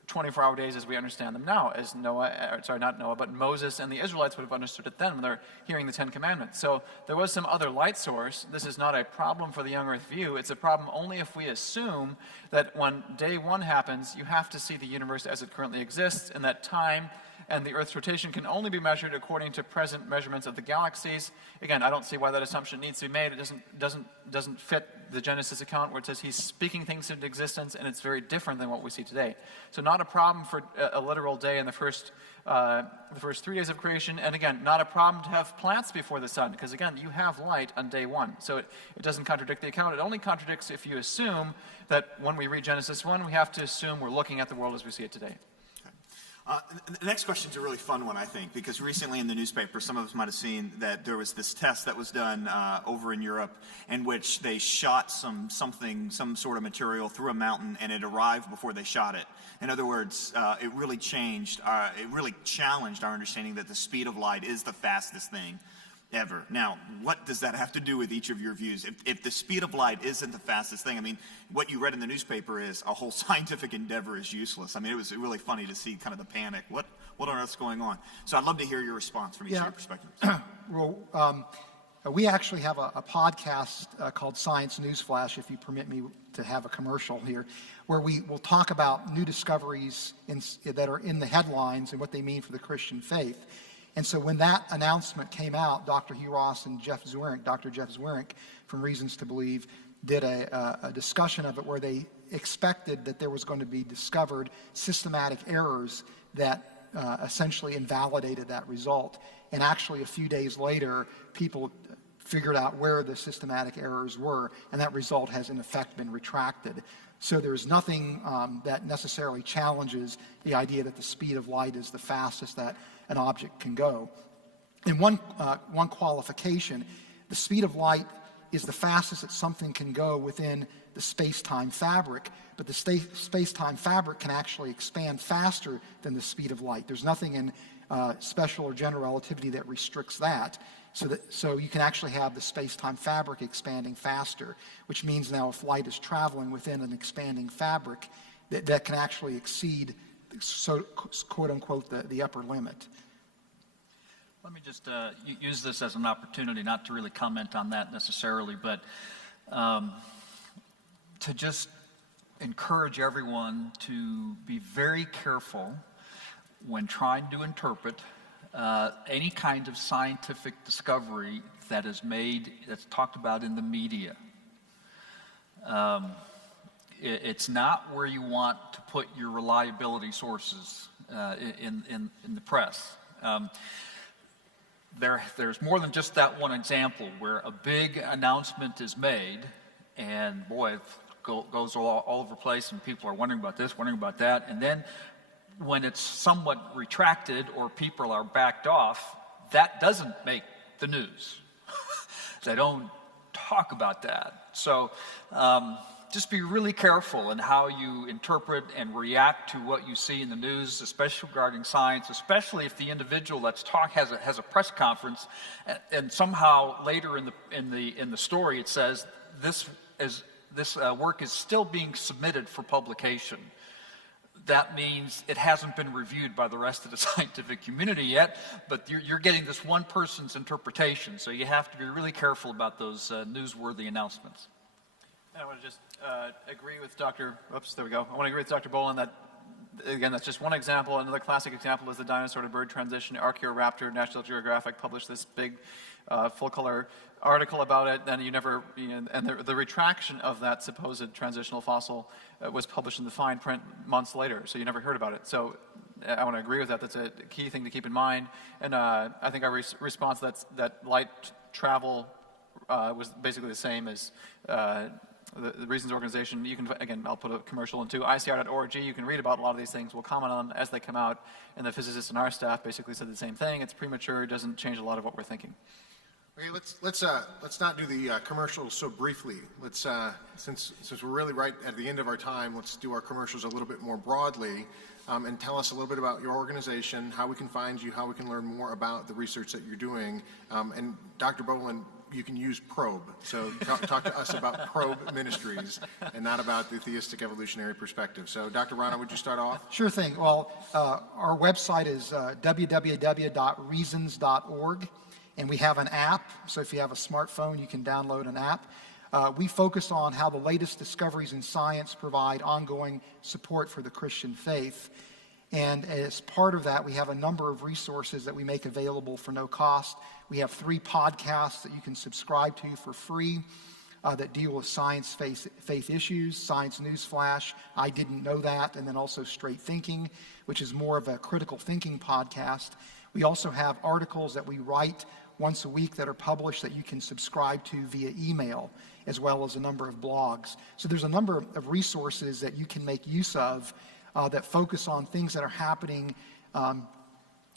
24-hour days as we understand them now, as Moses and the Israelites would have understood it then when they're hearing the 10 Commandments. So there was some other light source. This is not a problem for the young Earth view. It's a problem only if we assume that when day 1 happens, you have to see the universe as it currently exists, and that time and the Earth's rotation can only be measured according to present measurements of the galaxies. Again, I don't see why that assumption needs to be made. It doesn't fit the Genesis account where it says he's speaking things into existence, and it's very different than what we see today. So not a problem for a literal day in the first 3 days of creation, and again, not a problem to have plants before the sun, because again, you have light on day 1. So it doesn't contradict the account. It only contradicts if you assume that when we read Genesis 1, we have to assume we're looking at the world as we see it today. The next question is a really fun one, I think, because recently in the newspaper, some of us might have seen that there was this test that was done over in Europe in which they shot some sort of material through a mountain, and it arrived before they shot it. In other words, it really challenged our understanding that the speed of light is the fastest thing ever. Now, what does that have to do with each of your views? If the speed of light isn't the fastest thing, I mean, what you read in the newspaper is a whole scientific endeavor is useless. I mean, it was really funny to see kind of the panic. What on earth's going on? So I'd love to hear your response from each of your perspectives. Well, we actually have a podcast called Science Newsflash, if you permit me to have a commercial here, where we will talk about new discoveries that are in the headlines and what they mean for the Christian faith. And so when that announcement came out, Dr. Hugh Ross and Dr. Jeff Zweerink from Reasons to Believe did a discussion of it where they expected that there was going to be discovered systematic errors that essentially invalidated that result. And actually a few days later, people figured out where the systematic errors were, and that result has in effect been retracted. So there's nothing that necessarily challenges the idea that the speed of light is the fastest that an object can go. And one qualification, the speed of light is the fastest that something can go within the space-time fabric, but the space-time fabric can actually expand faster than the speed of light. There's nothing in special or general relativity that restricts that. So you can actually have the space-time fabric expanding faster, which means now if light is traveling within an expanding fabric, that can actually exceed, quote-unquote, the upper limit. Let me just use this as an opportunity not to really comment on that necessarily, but to just encourage everyone to be very careful when trying to interpret any kind of scientific discovery that is made, that's talked about in the media. It's not where you want to put your reliability sources in the press. There's more than just that one example where a big announcement is made, and boy, it goes all over the place, and people are wondering about this, wondering about that, and then when it's somewhat retracted or people are backed off, that doesn't make the news. They don't talk about that. So just be really careful in how you interpret and react to what you see in the news, especially regarding science, especially if the individual that's has a press conference, and somehow later in the story it says this work is still being submitted for publication. That means it hasn't been reviewed by the rest of the scientific community yet, but you're getting this one person's interpretation, so you have to be really careful about those newsworthy announcements. I want to just agree with Dr. Bohlin that, again, that's just one example. Another classic example is the dinosaur to bird transition. Archaeoraptor, National Geographic published this big full-color article about it, and the retraction of that supposed transitional fossil was published in the fine print months later, so you never heard about it. So I want to agree with that. That's a key thing to keep in mind. And I think our response that light travel was basically the same as the Reasons Organization. You can, again, I'll put a commercial into ICR.org. You can read about a lot of these things. We'll comment on them as they come out. And the physicists in our staff basically said the same thing. It's premature. It doesn't change a lot of what we're thinking. Okay, let's not do the commercials so briefly. Let's since we're really right at the end of our time, let's do our commercials a little bit more broadly, and tell us a little bit about your organization, how we can find you, how we can learn more about the research that you're doing. And Dr. Bohlin, you can use Probe. So talk to us about Probe Ministries and not about the theistic evolutionary perspective. So Dr. Rana, would you start off? Sure thing. Well, our website is www.reasons.org, and we have an app. So if you have a smartphone, you can download an app. We focus on how the latest discoveries in science provide ongoing support for the Christian faith. And as part of that, we have a number of resources that we make available for no cost. We have 3 podcasts that you can subscribe to for free that deal with science faith issues: Science News Flash, I Didn't Know That, and then also Straight Thinking, which is more of a critical thinking podcast. We also have articles that we write once a week that are published that you can subscribe to via email, as well as a number of blogs. So there's a number of resources that you can make use of that focus on things that are happening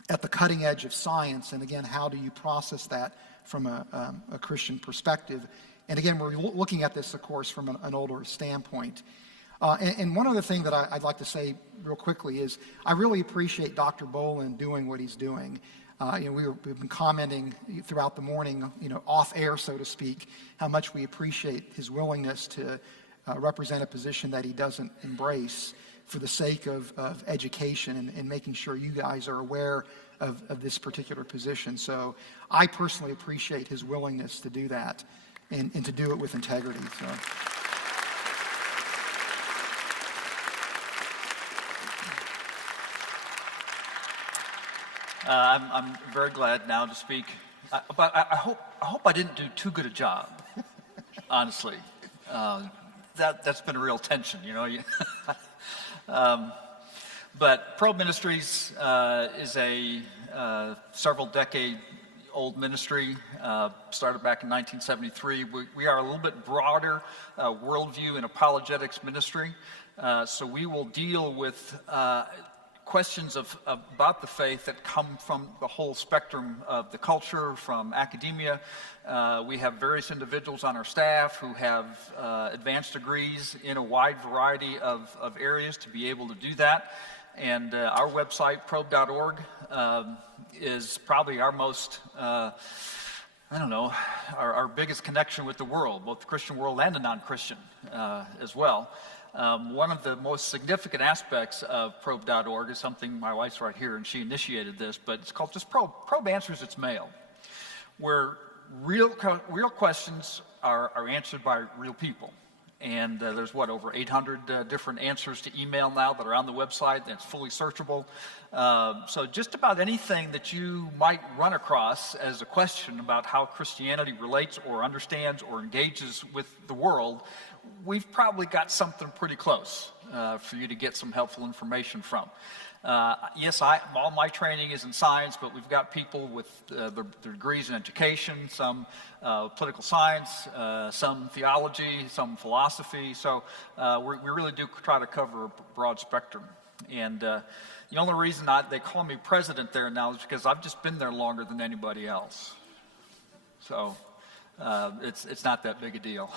at the cutting edge of science. And again, how do you process that from a Christian perspective? And again, we're looking at this, of course, from an older standpoint. And one other thing that I'd like to say real quickly is I really appreciate Dr. Bohlin doing what he's doing. We've been commenting throughout the morning, off air, so to speak, how much we appreciate his willingness to represent a position that he doesn't embrace for the sake of education and making sure you guys are aware of this particular position. So I personally appreciate his willingness to do that and to do it with integrity. So. I'm very glad now to speak, but I hope I didn't do too good a job, honestly. That's been a real tension, But Probe Ministries is a several decade old ministry, started back in 1973. We are a little bit broader worldview and apologetics ministry, so we will deal with questions about the faith that come from the whole spectrum of the culture, from academia. We have various individuals on our staff who have advanced degrees in a wide variety of areas to be able to do that. And our website, probe.org, is probably our most, our biggest connection with the world, both the Christian world and the non-Christian as well. One of the most significant aspects of probe.org is something, my wife's right here and she initiated this, but it's called just Probe. Probe answers its mail, where real questions are answered by real people. And there's over 800 different answers to email now that are on the website, and it's fully searchable. So just about anything that you might run across as a question about how Christianity relates or understands or engages with the world, we've probably got something pretty close for you to get some helpful information from. Yes, all my training is in science, but we've got people with their degrees in education, some political science, some theology, some philosophy. So we really do try to cover a broad spectrum. And the only reason they call me president there now is because I've just been there longer than anybody else. So it's not that big a deal.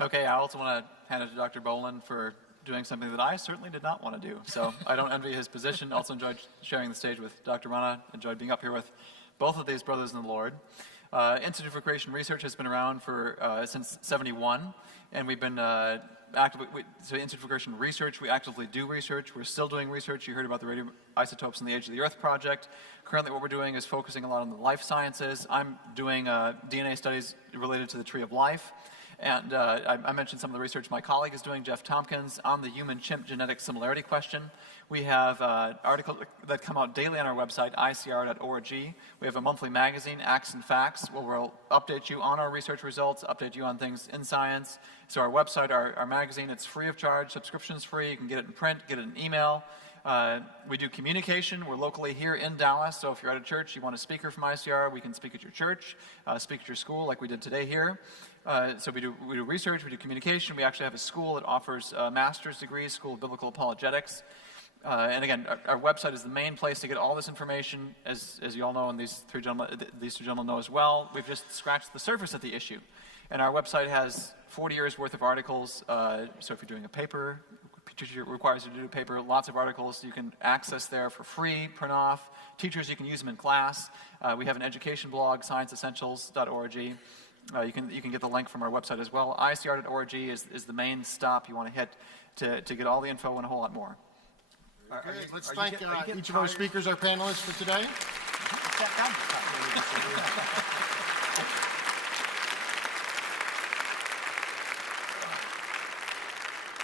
Okay, I also want to hand it to Dr. Bohlin for doing something that I certainly did not want to do. So I don't envy his position. Also enjoyed sharing the stage with Dr. Rana. Enjoyed being up here with both of these brothers in the Lord. Institute for Creation Research has been around for since '71, and we've been so Institute for Creation Research, we actively do research. We're still doing research. You heard about the radioisotopes and the Age of the Earth project. Currently what we're doing is focusing a lot on the life sciences. I'm doing DNA studies related to the tree of life. And I mentioned some of the research my colleague is doing, Jeff Tompkins, on the human-chimp genetic similarity question. We have articles that come out daily on our website, icr.org. We have a monthly magazine, Acts and Facts, where we'll update you on our research results, update you on things in science. So our website, our magazine, it's free of charge. Subscription's free. You can get it in print, get it in email. We do communication. We're locally here in Dallas, so if you're at a church, you want a speaker from ICR, we can speak at your church, speak at your school like we did today here. So we do research, we do communication. We actually have a school that offers master's degrees, School of Biblical Apologetics. And again, our website is the main place to get all this information. As you all know, and these two gentlemen know as well, we've just scratched the surface of the issue. And our website has 40 years worth of articles. So if you're doing a paper, teacher requires you to do a paper, lots of articles you can access there for free, print off. Teachers, you can use them in class. We have an education blog, scienceessentials.org. You can get the link from our website as well. ICR.org is the main stop you want to hit to get all the info and a whole lot more. Okay, let's thank each of our speakers, our panelists for today.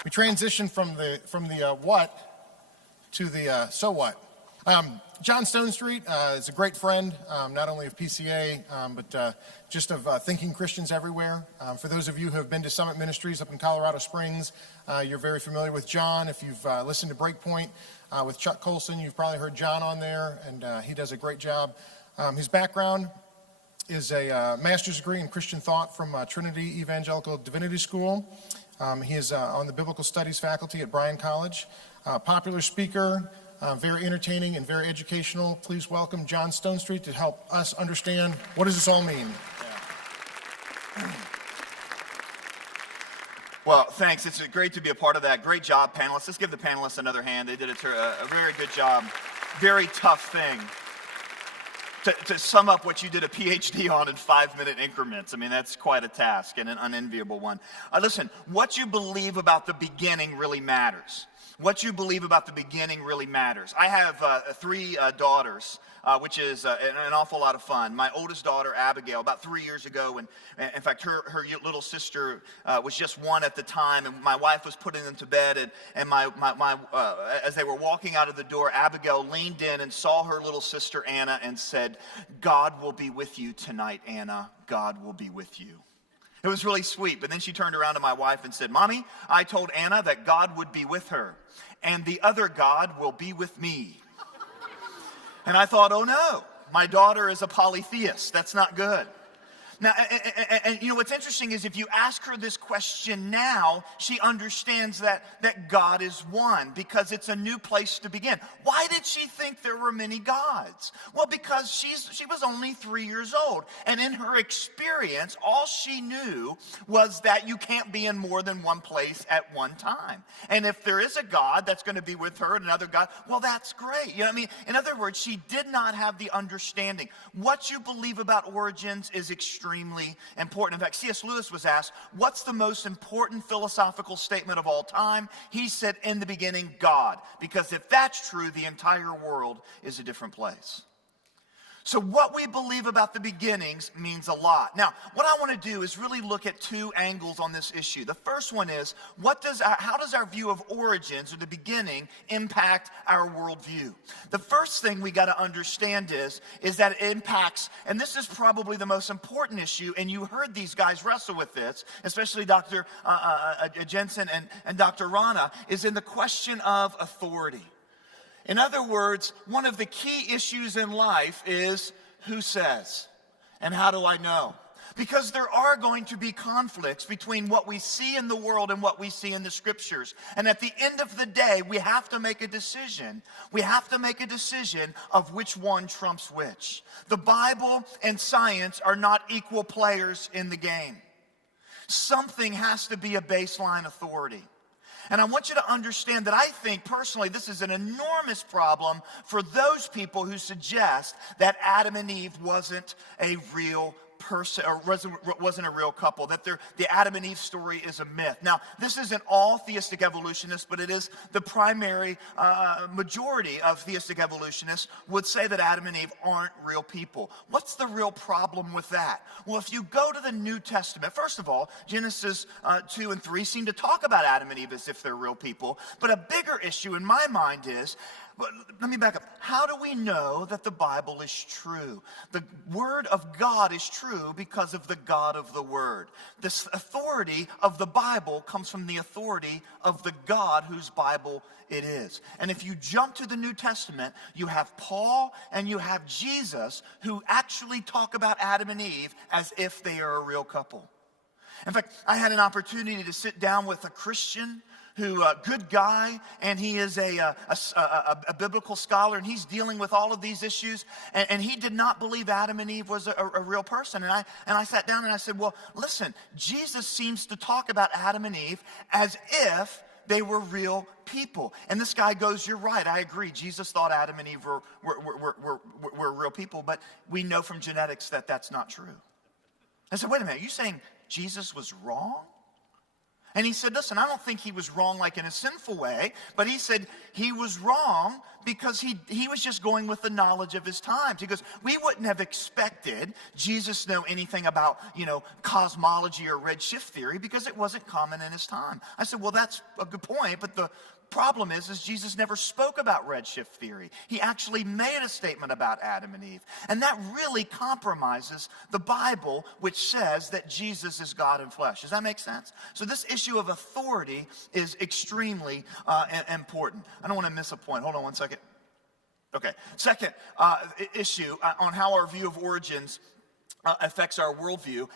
We transition from the what to the so what. John Stonestreet is a great friend, not only of PCA, but just of thinking Christians everywhere. For those of you who have been to Summit Ministries up in Colorado Springs, you're very familiar with John. If you've listened to Breakpoint with Chuck Colson, you've probably heard John on there, and he does a great job. His background is a master's degree in Christian thought from Trinity Evangelical Divinity School. He is on the Biblical Studies faculty at Bryan College. Popular speaker, very entertaining and very educational. Please welcome John Stonestreet to help us understand what does this all mean. Well, thanks. It's great to be a part of that. Great job, panelists. Let's give the panelists another hand. They did a very good job. Very tough thing to sum up what you did a PhD on in 5-minute increments. I mean, that's quite a task and an unenviable one. Listen, what you believe about the beginning really matters. What you believe about the beginning really matters. I have 3 daughters, which is an awful lot of fun. My oldest daughter, Abigail, about 3 years ago, and in fact, her little sister was just 1 at the time, and my wife was putting them to bed, and my as they were walking out of the door, Abigail leaned in and saw her little sister, Anna, and said, "God will be with you tonight, Anna. God will be with you." It was really sweet, but then she turned around to my wife and said, "Mommy, I told Anna that God would be with her, and the other God will be with me." And I thought, oh no, my daughter is a polytheist. That's not good. Now, and you know what's interesting is if you ask her this question now, she understands that God is one because it's a new place to begin. Why did she think there were many gods? Well, because she was only 3 years old, and in her experience, all she knew was that you can't be in more than one place at one time. And if there is a God that's going to be with her and another God, well, that's great. You know what I mean? In other words, she did not have the understanding. What you believe about origins is extremely important. In fact, C.S. Lewis was asked, what's the most important philosophical statement of all time? He said, in the beginning, God. Because if that's true, the entire world is a different place. So what we believe about the beginnings means a lot. Now, what I want to do is really look at two angles on this issue. The first one is, how does our view of origins or the beginning impact our worldview? The first thing we got to understand is that it impacts, and this is probably the most important issue, and you heard these guys wrestle with this, especially Dr. Jeanson and Dr. Rana, is in the question of authority. In other words, one of the key issues in life is who says, and how do I know? Because there are going to be conflicts between what we see in the world and what we see in the scriptures. And at the end of the day, we have to make a decision. We have to make a decision of which one trumps which. The Bible and science are not equal players in the game. Something has to be a baseline authority. And I want you to understand that I think personally this is an enormous problem for those people who suggest that Adam and Eve wasn't a real person or wasn't a real couple, that the Adam and Eve story is a myth. Now, this isn't all theistic evolutionists, but it is the primary majority of theistic evolutionists would say that Adam and Eve aren't real people. What's the real problem with that? Well, if you go to the New Testament, first of all, Genesis 2 and 3 seem to talk about Adam and Eve as if they're real people, but a bigger issue in my mind is, let me back up. How do we know that the Bible is true? The Word of God is true because of the God of the Word. This authority of the Bible comes from the authority of the God whose Bible it is. And if you jump to the New Testament, you have Paul and you have Jesus who actually talk about Adam and Eve as if they are a real couple. In fact, I had an opportunity to sit down with a Christian who, good guy, and he is a biblical scholar, and he's dealing with all of these issues, and he did not believe Adam and Eve was a real person. And I sat down and I said, well, listen, Jesus seems to talk about Adam and Eve as if they were real people. And this guy goes, you're right, I agree. Jesus thought Adam and Eve were real people, but we know from genetics that that's not true. I said, wait a minute, are you saying Jesus was wrong? And he said, listen, I don't think he was wrong like in a sinful way, but he said he was wrong because he was just going with the knowledge of his times. He goes, we wouldn't have expected Jesus to know anything about, cosmology or redshift theory because it wasn't common in his time. I said, well, that's a good point, but the problem is Jesus never spoke about redshift theory. He actually made a statement about Adam and Eve. And that really compromises the Bible, which says that Jesus is God in flesh. Does that make sense? So this issue of authority is extremely important. I don't want to miss a point. Hold on one second. Okay. Second issue on how our view of origins affects our worldview.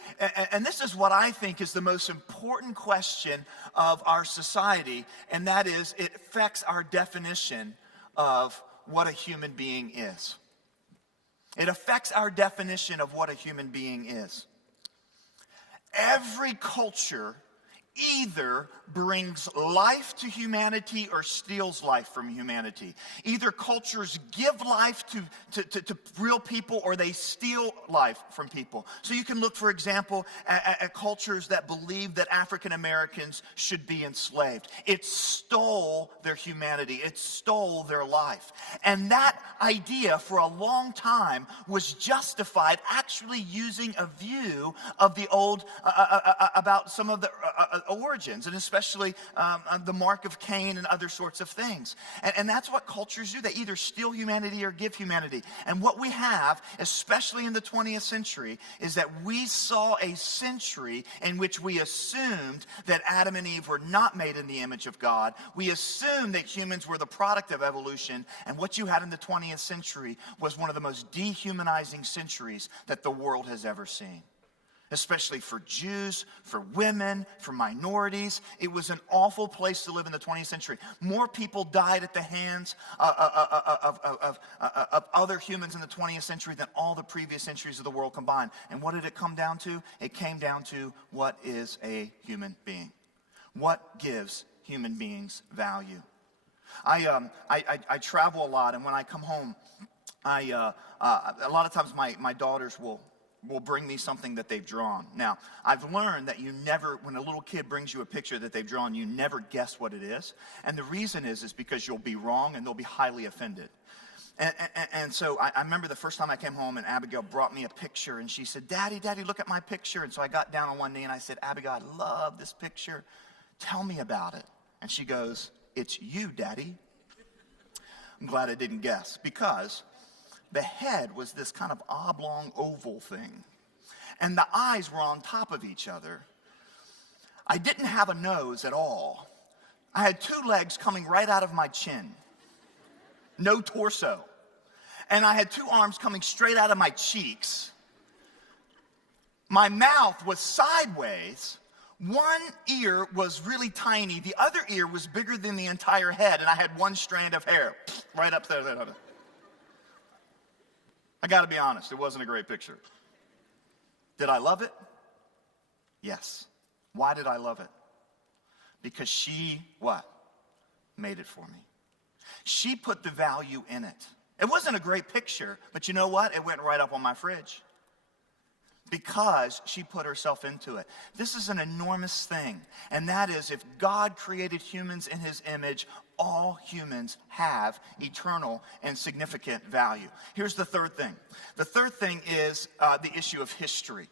And this is what I think is the most important question of our society, and that is it affects our definition of what a human being is. It affects our definition of what a human being is. Every culture either brings life to humanity or steals life from humanity. Either cultures give life to real people or they steal life from people. So you can look, for example, at cultures that believe that African Americans should be enslaved. It stole their humanity. It stole their life. And that idea for a long time was justified actually using a view of the old, about some of the origins, and especially the mark of Cain and other sorts of things. And that's what cultures do. They either steal humanity or give humanity. And what we have, especially in the 20th century, is that we saw a century in which we assumed that Adam and Eve were not made in the image of God. We assumed that humans were the product of evolution. And what you had in the 20th century was one of the most dehumanizing centuries that the world has ever seen. Especially for Jews, for women, for minorities. It was an awful place to live in the 20th century. More people died at the hands of other humans in the 20th century than all the previous centuries of the world combined. And what did it come down to? It came down to what is a human being? What gives human beings value? I travel a lot, and when I come home, a lot of times my daughters will bring me something that they've drawn. Now, I've learned that when a little kid brings you a picture that they've drawn, you never guess what it is. And the reason is because you'll be wrong and they'll be highly offended. And so I remember the first time I came home and Abigail brought me a picture and she said, Daddy, look at my picture. And so I got down on one knee and I said, Abigail, I love this picture. Tell me about it. And she goes, it's you, Daddy. I'm glad I didn't guess, because the head was this kind of oblong oval thing, and the eyes were on top of each other. I didn't have a nose at all. I had two legs coming right out of my chin, no torso, and I had two arms coming straight out of my cheeks. My mouth was sideways. One ear was really tiny. The other ear was bigger than the entire head, and I had one strand of hair right up there. I got to be honest, it wasn't a great picture. Did I love it? Yes. Why did I love it? Because she, what? Made it for me. She put the value in it. It wasn't a great picture, but you know what? It went right up on my fridge. Because she put herself into it. This is an enormous thing, and that is, if God created humans in his image, all humans have eternal and significant value. Here's the third thing. The third thing is the issue of history.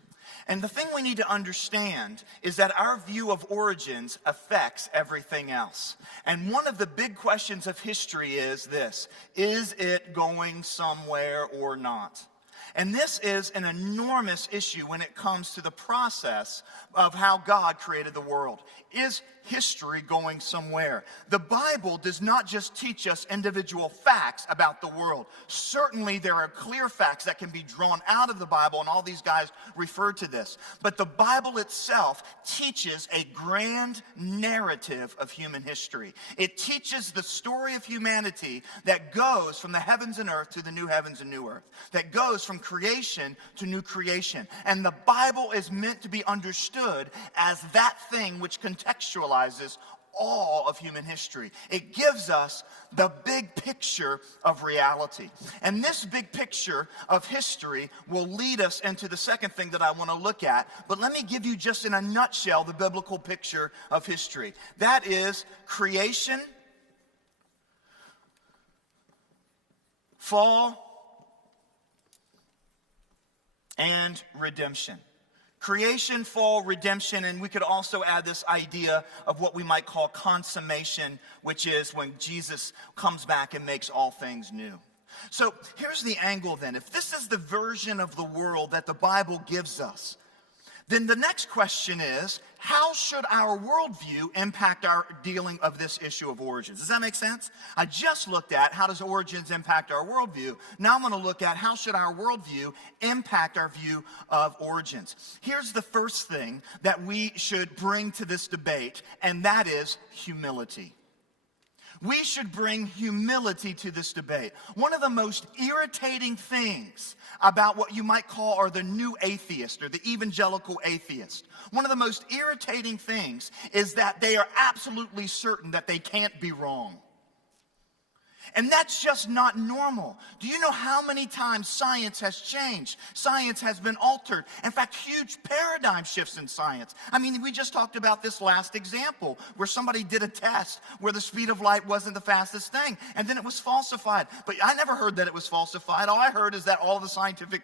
And the thing we need to understand is that our view of origins affects everything else. And one of the big questions of history is this: is it going somewhere or not? And this is an enormous issue when it comes to the process of how God created the world. Is history going somewhere? The Bible does not just teach us individual facts about the world. Certainly there are clear facts that can be drawn out of the Bible, and all these guys refer to this. But the Bible itself teaches a grand narrative of human history. It teaches the story of humanity that goes from the heavens and earth to the new heavens and new earth, that goes from creation to new creation. And the Bible is meant to be understood as that thing which contextualizes all of human history. It gives us the big picture of reality. And this big picture of history will lead us into the second thing that I want to look at. But let me give you just in a nutshell the biblical picture of history. That is creation, fall, and redemption. Creation, fall, redemption, and we could also add this idea of what we might call consummation, which is when Jesus comes back and makes all things new. So here's the angle then. If this is the version of the world that the Bible gives us, then the next question is, how should our worldview impact our dealing of this issue of origins? Does that make sense? I just looked at how does origins impact our worldview. Now I'm going to look at how should our worldview impact our view of origins. Here's the first thing that we should bring to this debate, and that is humility. We should bring humility to this debate. One of the most irritating things about what you might call are the new atheist or the evangelical atheist, one of the most irritating things is that they are absolutely certain that they can't be wrong. And that's just not normal. Do you know how many times science has changed? Science has been altered. In fact, huge paradigm shifts in science. I mean, we just talked about this last example where somebody did a test where the speed of light wasn't the fastest thing, and then it was falsified. But I never heard that it was falsified. All I heard is that all the scientific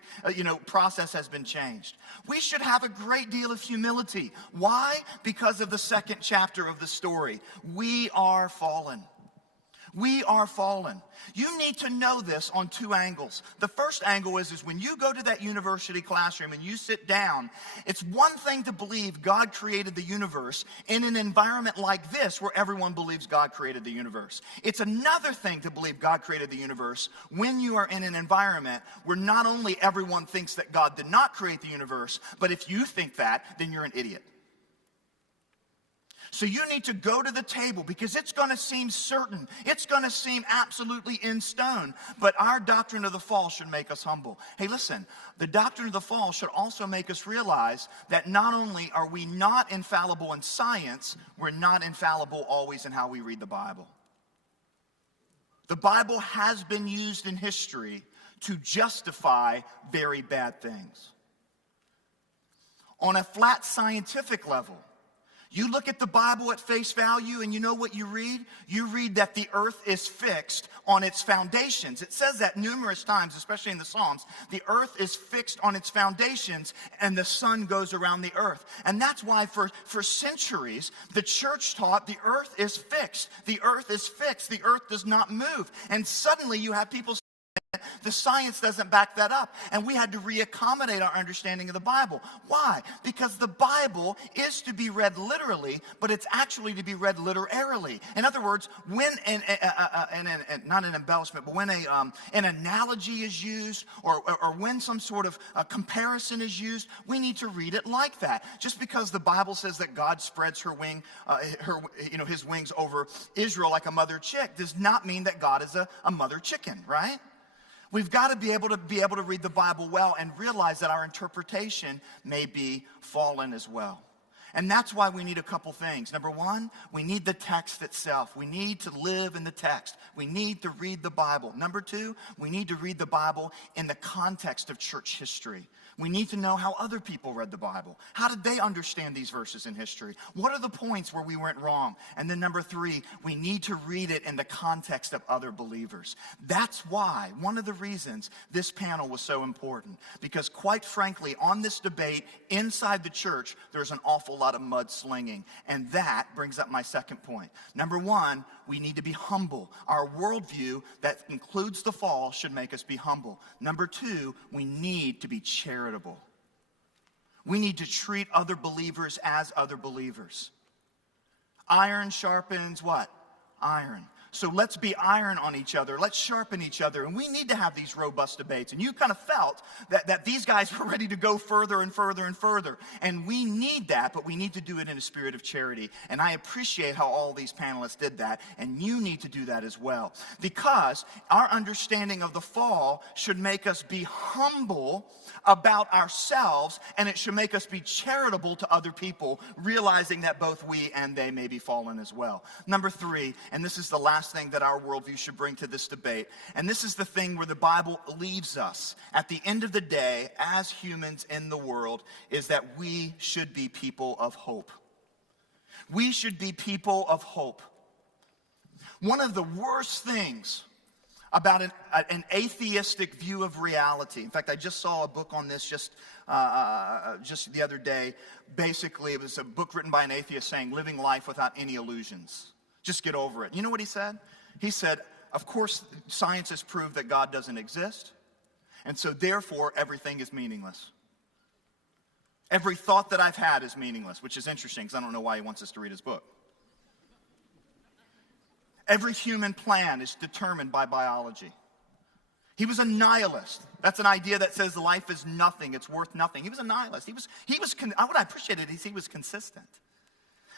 process has been changed. We should have a great deal of humility. Why? Because of the second chapter of the story. We are fallen. We are fallen. You need to know this on two angles. The first angle is when you go to that university classroom and you sit down, it's one thing to believe God created the universe in an environment like this where everyone believes God created the universe. It's another thing to believe God created the universe when you are in an environment where not only everyone thinks that God did not create the universe, but if you think that, then you're an idiot. So you need to go to the table because it's going to seem certain. It's going to seem absolutely in stone. But our doctrine of the fall should make us humble. Hey, listen, the doctrine of the fall should also make us realize that not only are we not infallible in science, we're not infallible always in how we read the Bible. The Bible has been used in history to justify very bad things. On a flat scientific level, You look at the Bible at face value and you know what you read? You read that the earth is fixed on its foundations. It says that numerous times, especially in the Psalms. The earth is fixed on its foundations and the sun goes around the earth. And that's why for centuries, the church taught the earth is fixed. The earth is fixed. The earth does not move. And suddenly you have people the science doesn't back that up. And we had to reaccommodate our understanding of the Bible. Why? Because the Bible is to be read literally, but it's actually to be read literarily. In other words, when not an embellishment, but when an analogy is used or when some sort of comparison is used, we need to read it like that. Just because the Bible says that God spreads his wings over Israel like a mother chick does not mean that God is a mother chicken, right? We've got to be able to read the Bible well and realize that our interpretation may be fallen as well. And that's why we need a couple things. Number one, we need the text itself. We need to live in the text. We need to read the Bible. Number two, we need to read the Bible in the context of church history. We need to know how other people read the Bible. How did they understand these verses in history? What are the points where we went wrong? And then number three, we need to read it in the context of other believers. That's why, one of the reasons this panel was so important. Because quite frankly, on this debate inside the church, there's an awful lot of mudslinging. And that brings up my second point. Number one, we need to be humble. Our worldview that includes the fall should make us be humble. Number two, we need to be charitable. We need to treat other believers as other believers. Iron sharpens what? Iron. So let's be iron on each other. Let's sharpen each other. And we need to have these robust debates. And you kind of felt that these guys were ready to go further and further and further. And we need that, but we need to do it in a spirit of charity. And I appreciate how all these panelists did that. And you need to do that as well. Because our understanding of the fall should make us be humble about ourselves, and it should make us be charitable to other people, realizing that both we and they may be fallen as well. Number three, and this is the last thing that our worldview should bring to this debate, and this is the thing where the Bible leaves us at the end of the day as humans in the world, is that we should be people of hope. We should be people of hope. One of the worst things about an atheistic view of reality. In fact, I just saw a book on this just the other day. Basically, it was a book written by an atheist saying, living life without any illusions. Just get over it. You know what he said? He said, of course, science has proved that God doesn't exist, and so therefore, everything is meaningless. Every thought that I've had is meaningless, which is interesting because I don't know why he wants us to read his book. Every human plan is determined by biology. He was a nihilist. That's an idea that says life is nothing, it's worth nothing. He was a nihilist. What I appreciated is he was consistent.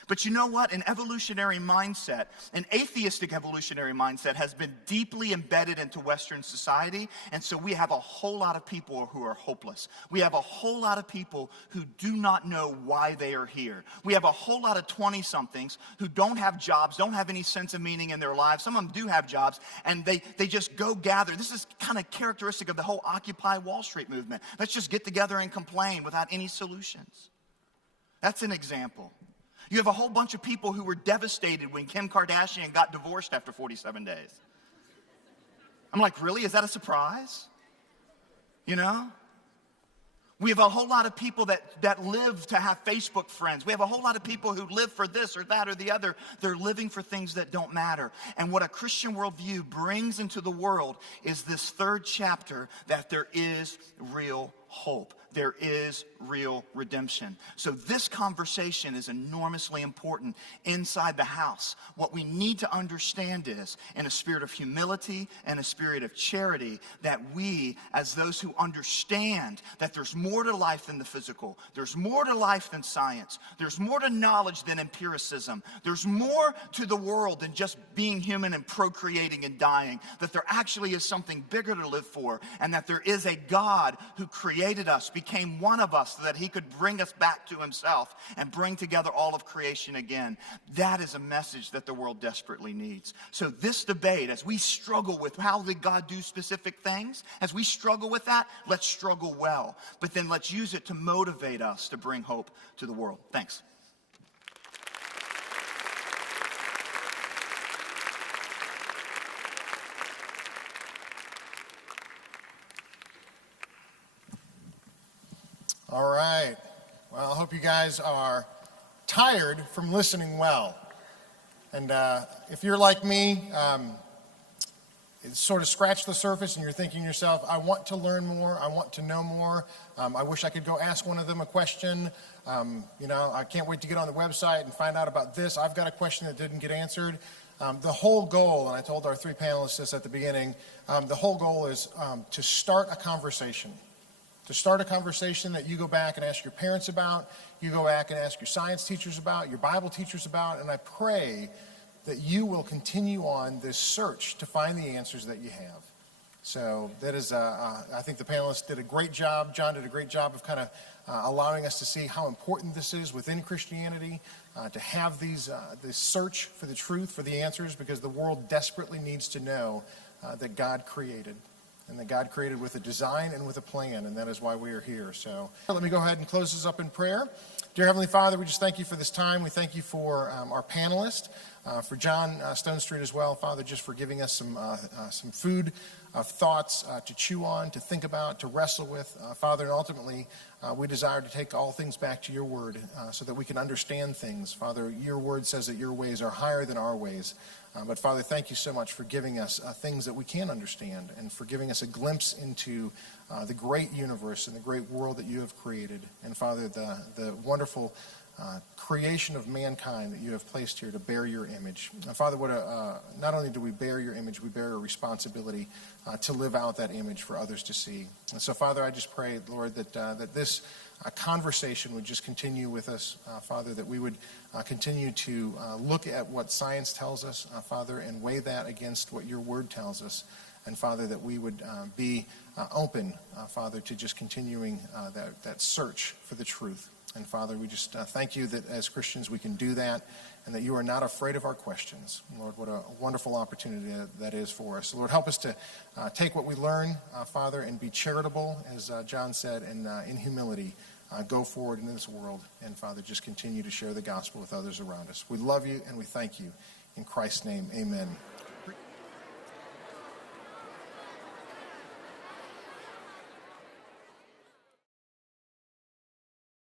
But you know what? An evolutionary mindset, an atheistic evolutionary mindset, has been deeply embedded into Western society, and so we have a whole lot of people who are hopeless. We have a whole lot of people who do not know why they are here. We have a whole lot of 20-somethings who don't have jobs, don't have any sense of meaning in their lives. Some of them do have jobs, and they just go gather. This is kind of characteristic of the whole Occupy Wall Street movement. Let's just get together and complain without any solutions. That's an example. You have a whole bunch of people who were devastated when Kim Kardashian got divorced after 47 days. I'm like, really? Is that a surprise? You know? We have a whole lot of people that live to have Facebook friends. We have a whole lot of people who live for this or that or the other. They're living for things that don't matter. And what a Christian worldview brings into the world is this third chapter, that there is real hope. There is real redemption. So this conversation is enormously important inside the house. What we need to understand is, in a spirit of humility and a spirit of charity, that we, as those who understand that there's more to life than the physical, there's more to life than science, there's more to knowledge than empiricism, there's more to the world than just being human and procreating and dying, that there actually is something bigger to live for, and that there is a God who created us, became one of us so that he could bring us back to himself and bring together all of creation again. That is a message that the world desperately needs. So this debate, as we struggle with how did God do specific things, as we struggle with that, let's struggle well. But then let's use it to motivate us to bring hope to the world. Thanks. All right. Well, I hope you guys are tired from listening well. And if you're like me, it's sort of scratched the surface and you're thinking to yourself, I want to learn more, I want to know more. I wish I could go ask one of them a question. I can't wait to get on the website and find out about this. I've got a question that didn't get answered. The whole goal, and I told our three panelists this at the beginning, the whole goal is to start a conversation. To start a conversation that you go back and ask your parents about, you go back and ask your science teachers about, your Bible teachers about, and I pray that you will continue on this search to find the answers that you have. So that is, I think the panelists did a great job. John did a great job of kind of allowing us to see how important this is within Christianity, to have this search for the truth, for the answers, because the world desperately needs to know that God created. And that God created with a design and with a plan, and that is why we are here. So let me go ahead and close this up in prayer. Dear Heavenly Father, we just thank you for this time. We thank you for our panelists, for John Stonestreet as well, Father, just for giving us some food of thoughts to chew on, to think about, to wrestle with. Father, and ultimately, we desire to take all things back to your word so that we can understand things. Father, your word says that your ways are higher than our ways. But Father, thank you so much for giving us things that we can understand and for giving us a glimpse into the great universe and the great world that you have created. And Father, the wonderful creation of mankind that you have placed here to bear your image. Father, not only do we bear your image, we bear a responsibility to live out that image for others to see. And so, Father, I just pray, Lord, that this conversation would just continue with us, Father, that we would continue to look at what science tells us, Father, and weigh that against what your word tells us. And Father, that we would be open, Father, to just continuing that search for the truth. And Father, we just thank you that as Christians we can do that and that you are not afraid of our questions. Lord, what a wonderful opportunity that is for us. Lord, help us to take what we learn, Father, and be charitable, as John said, and in humility go forward into this world. And Father, just continue to share the gospel with others around us. We love you and we thank you. In Christ's name, amen.